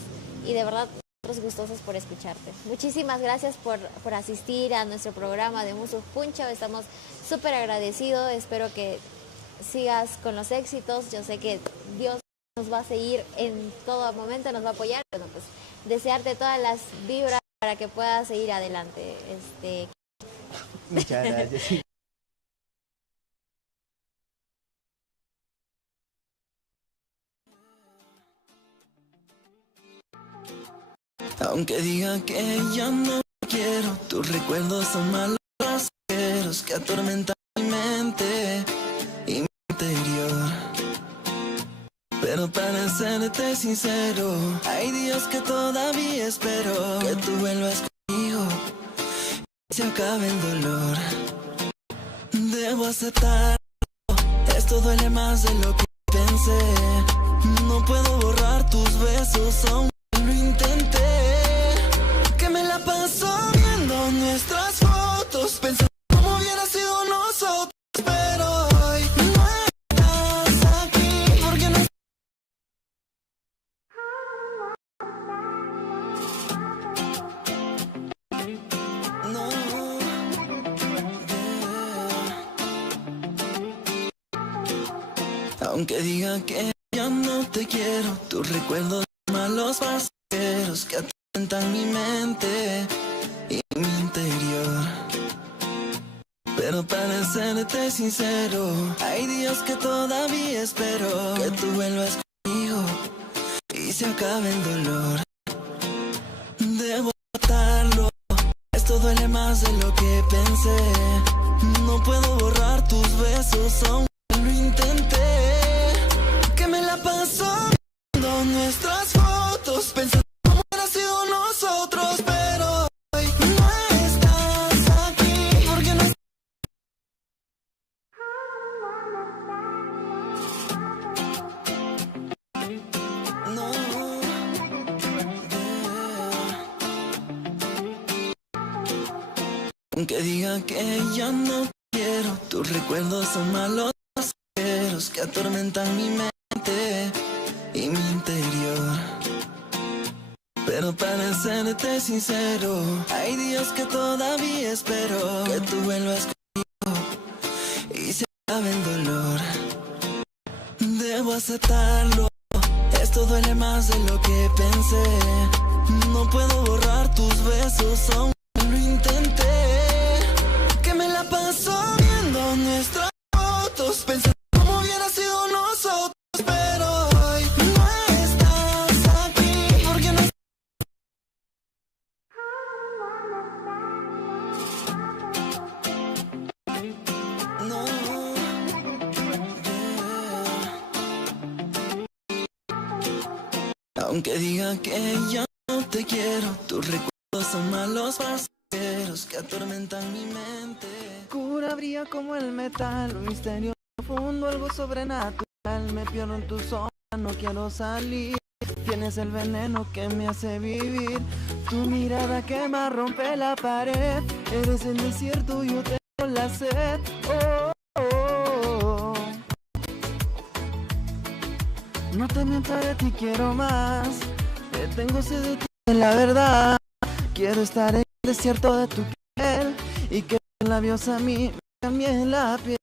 y de verdad nosotros gustosos por escucharte. Muchísimas gracias por asistir a nuestro programa de Musu Puncho. Estamos súper agradecidos. Espero que sigas con los éxitos. Yo sé que Dios nos va a seguir en todo momento, nos va a apoyar. Bueno, pues desearte todas las vibras para que puedas seguir adelante. Muchas gracias. Aunque diga que ya no quiero, tus recuerdos son malos pasajeros que atormentan mi mente y mi interior. Pero para serte sincero, hay días que todavía espero que tú vuelvas conmigo y se acabe el dolor. Debo aceptar, esto duele más de lo que pensé. No puedo borrar tus besos, aunque lo intenté. Que me la paso viendo nuestras fotos, pensando cómo hubiera sido nosotros. Pero hoy no estás aquí, porque no. No, yeah. Aunque diga que ya no te quiero, tus recuerdos malos pasajeros que atormentan mi mente y mi interior. Pero para serte sincero, hay días que todavía espero que tú vuelvas conmigo y se acabe el dolor. Debo tratarlo, esto duele más de lo que pensé. No puedo borrar tus besos, aunque lo intenté. Que me la paso viendo nuestras fotos, pensando cómo hubiera sido nosotros. Pero hoy no estás aquí, porque no. No, yeah. Aunque diga que ya no quiero, tus recuerdos son malos pasajeros que atormentan mi mente y mi interior. Pero para serte sincero, hay días que todavía espero que tú vuelvas conmigo y se acabe el dolor. Debo aceptarlo, esto duele más de lo que pensé. No puedo borrar tus besos, aunque lo intenté. Que me la paso viendo nuestras fotos, pensando cómo hubiera sido nosotros. Pero hoy no estás aquí, porque no. No, yeah. Aunque diga que ya no te quiero, tus recuerdos son malos pasajeros que atormentan mi mente. Cura brilla como el metal, un misterio profundo, algo sobrenatural. Me pierdo en tu sombra, no quiero salir. Tienes el veneno que me hace vivir. Tu mirada quema, rompe la pared. Eres el desierto, yo tengo la sed. Oh, oh, oh. No te miento, de ti quiero más. Tengo sed de ti, la verdad. Quiero estar en el desierto de tu piel y que tus labios a mí me cambien la piel.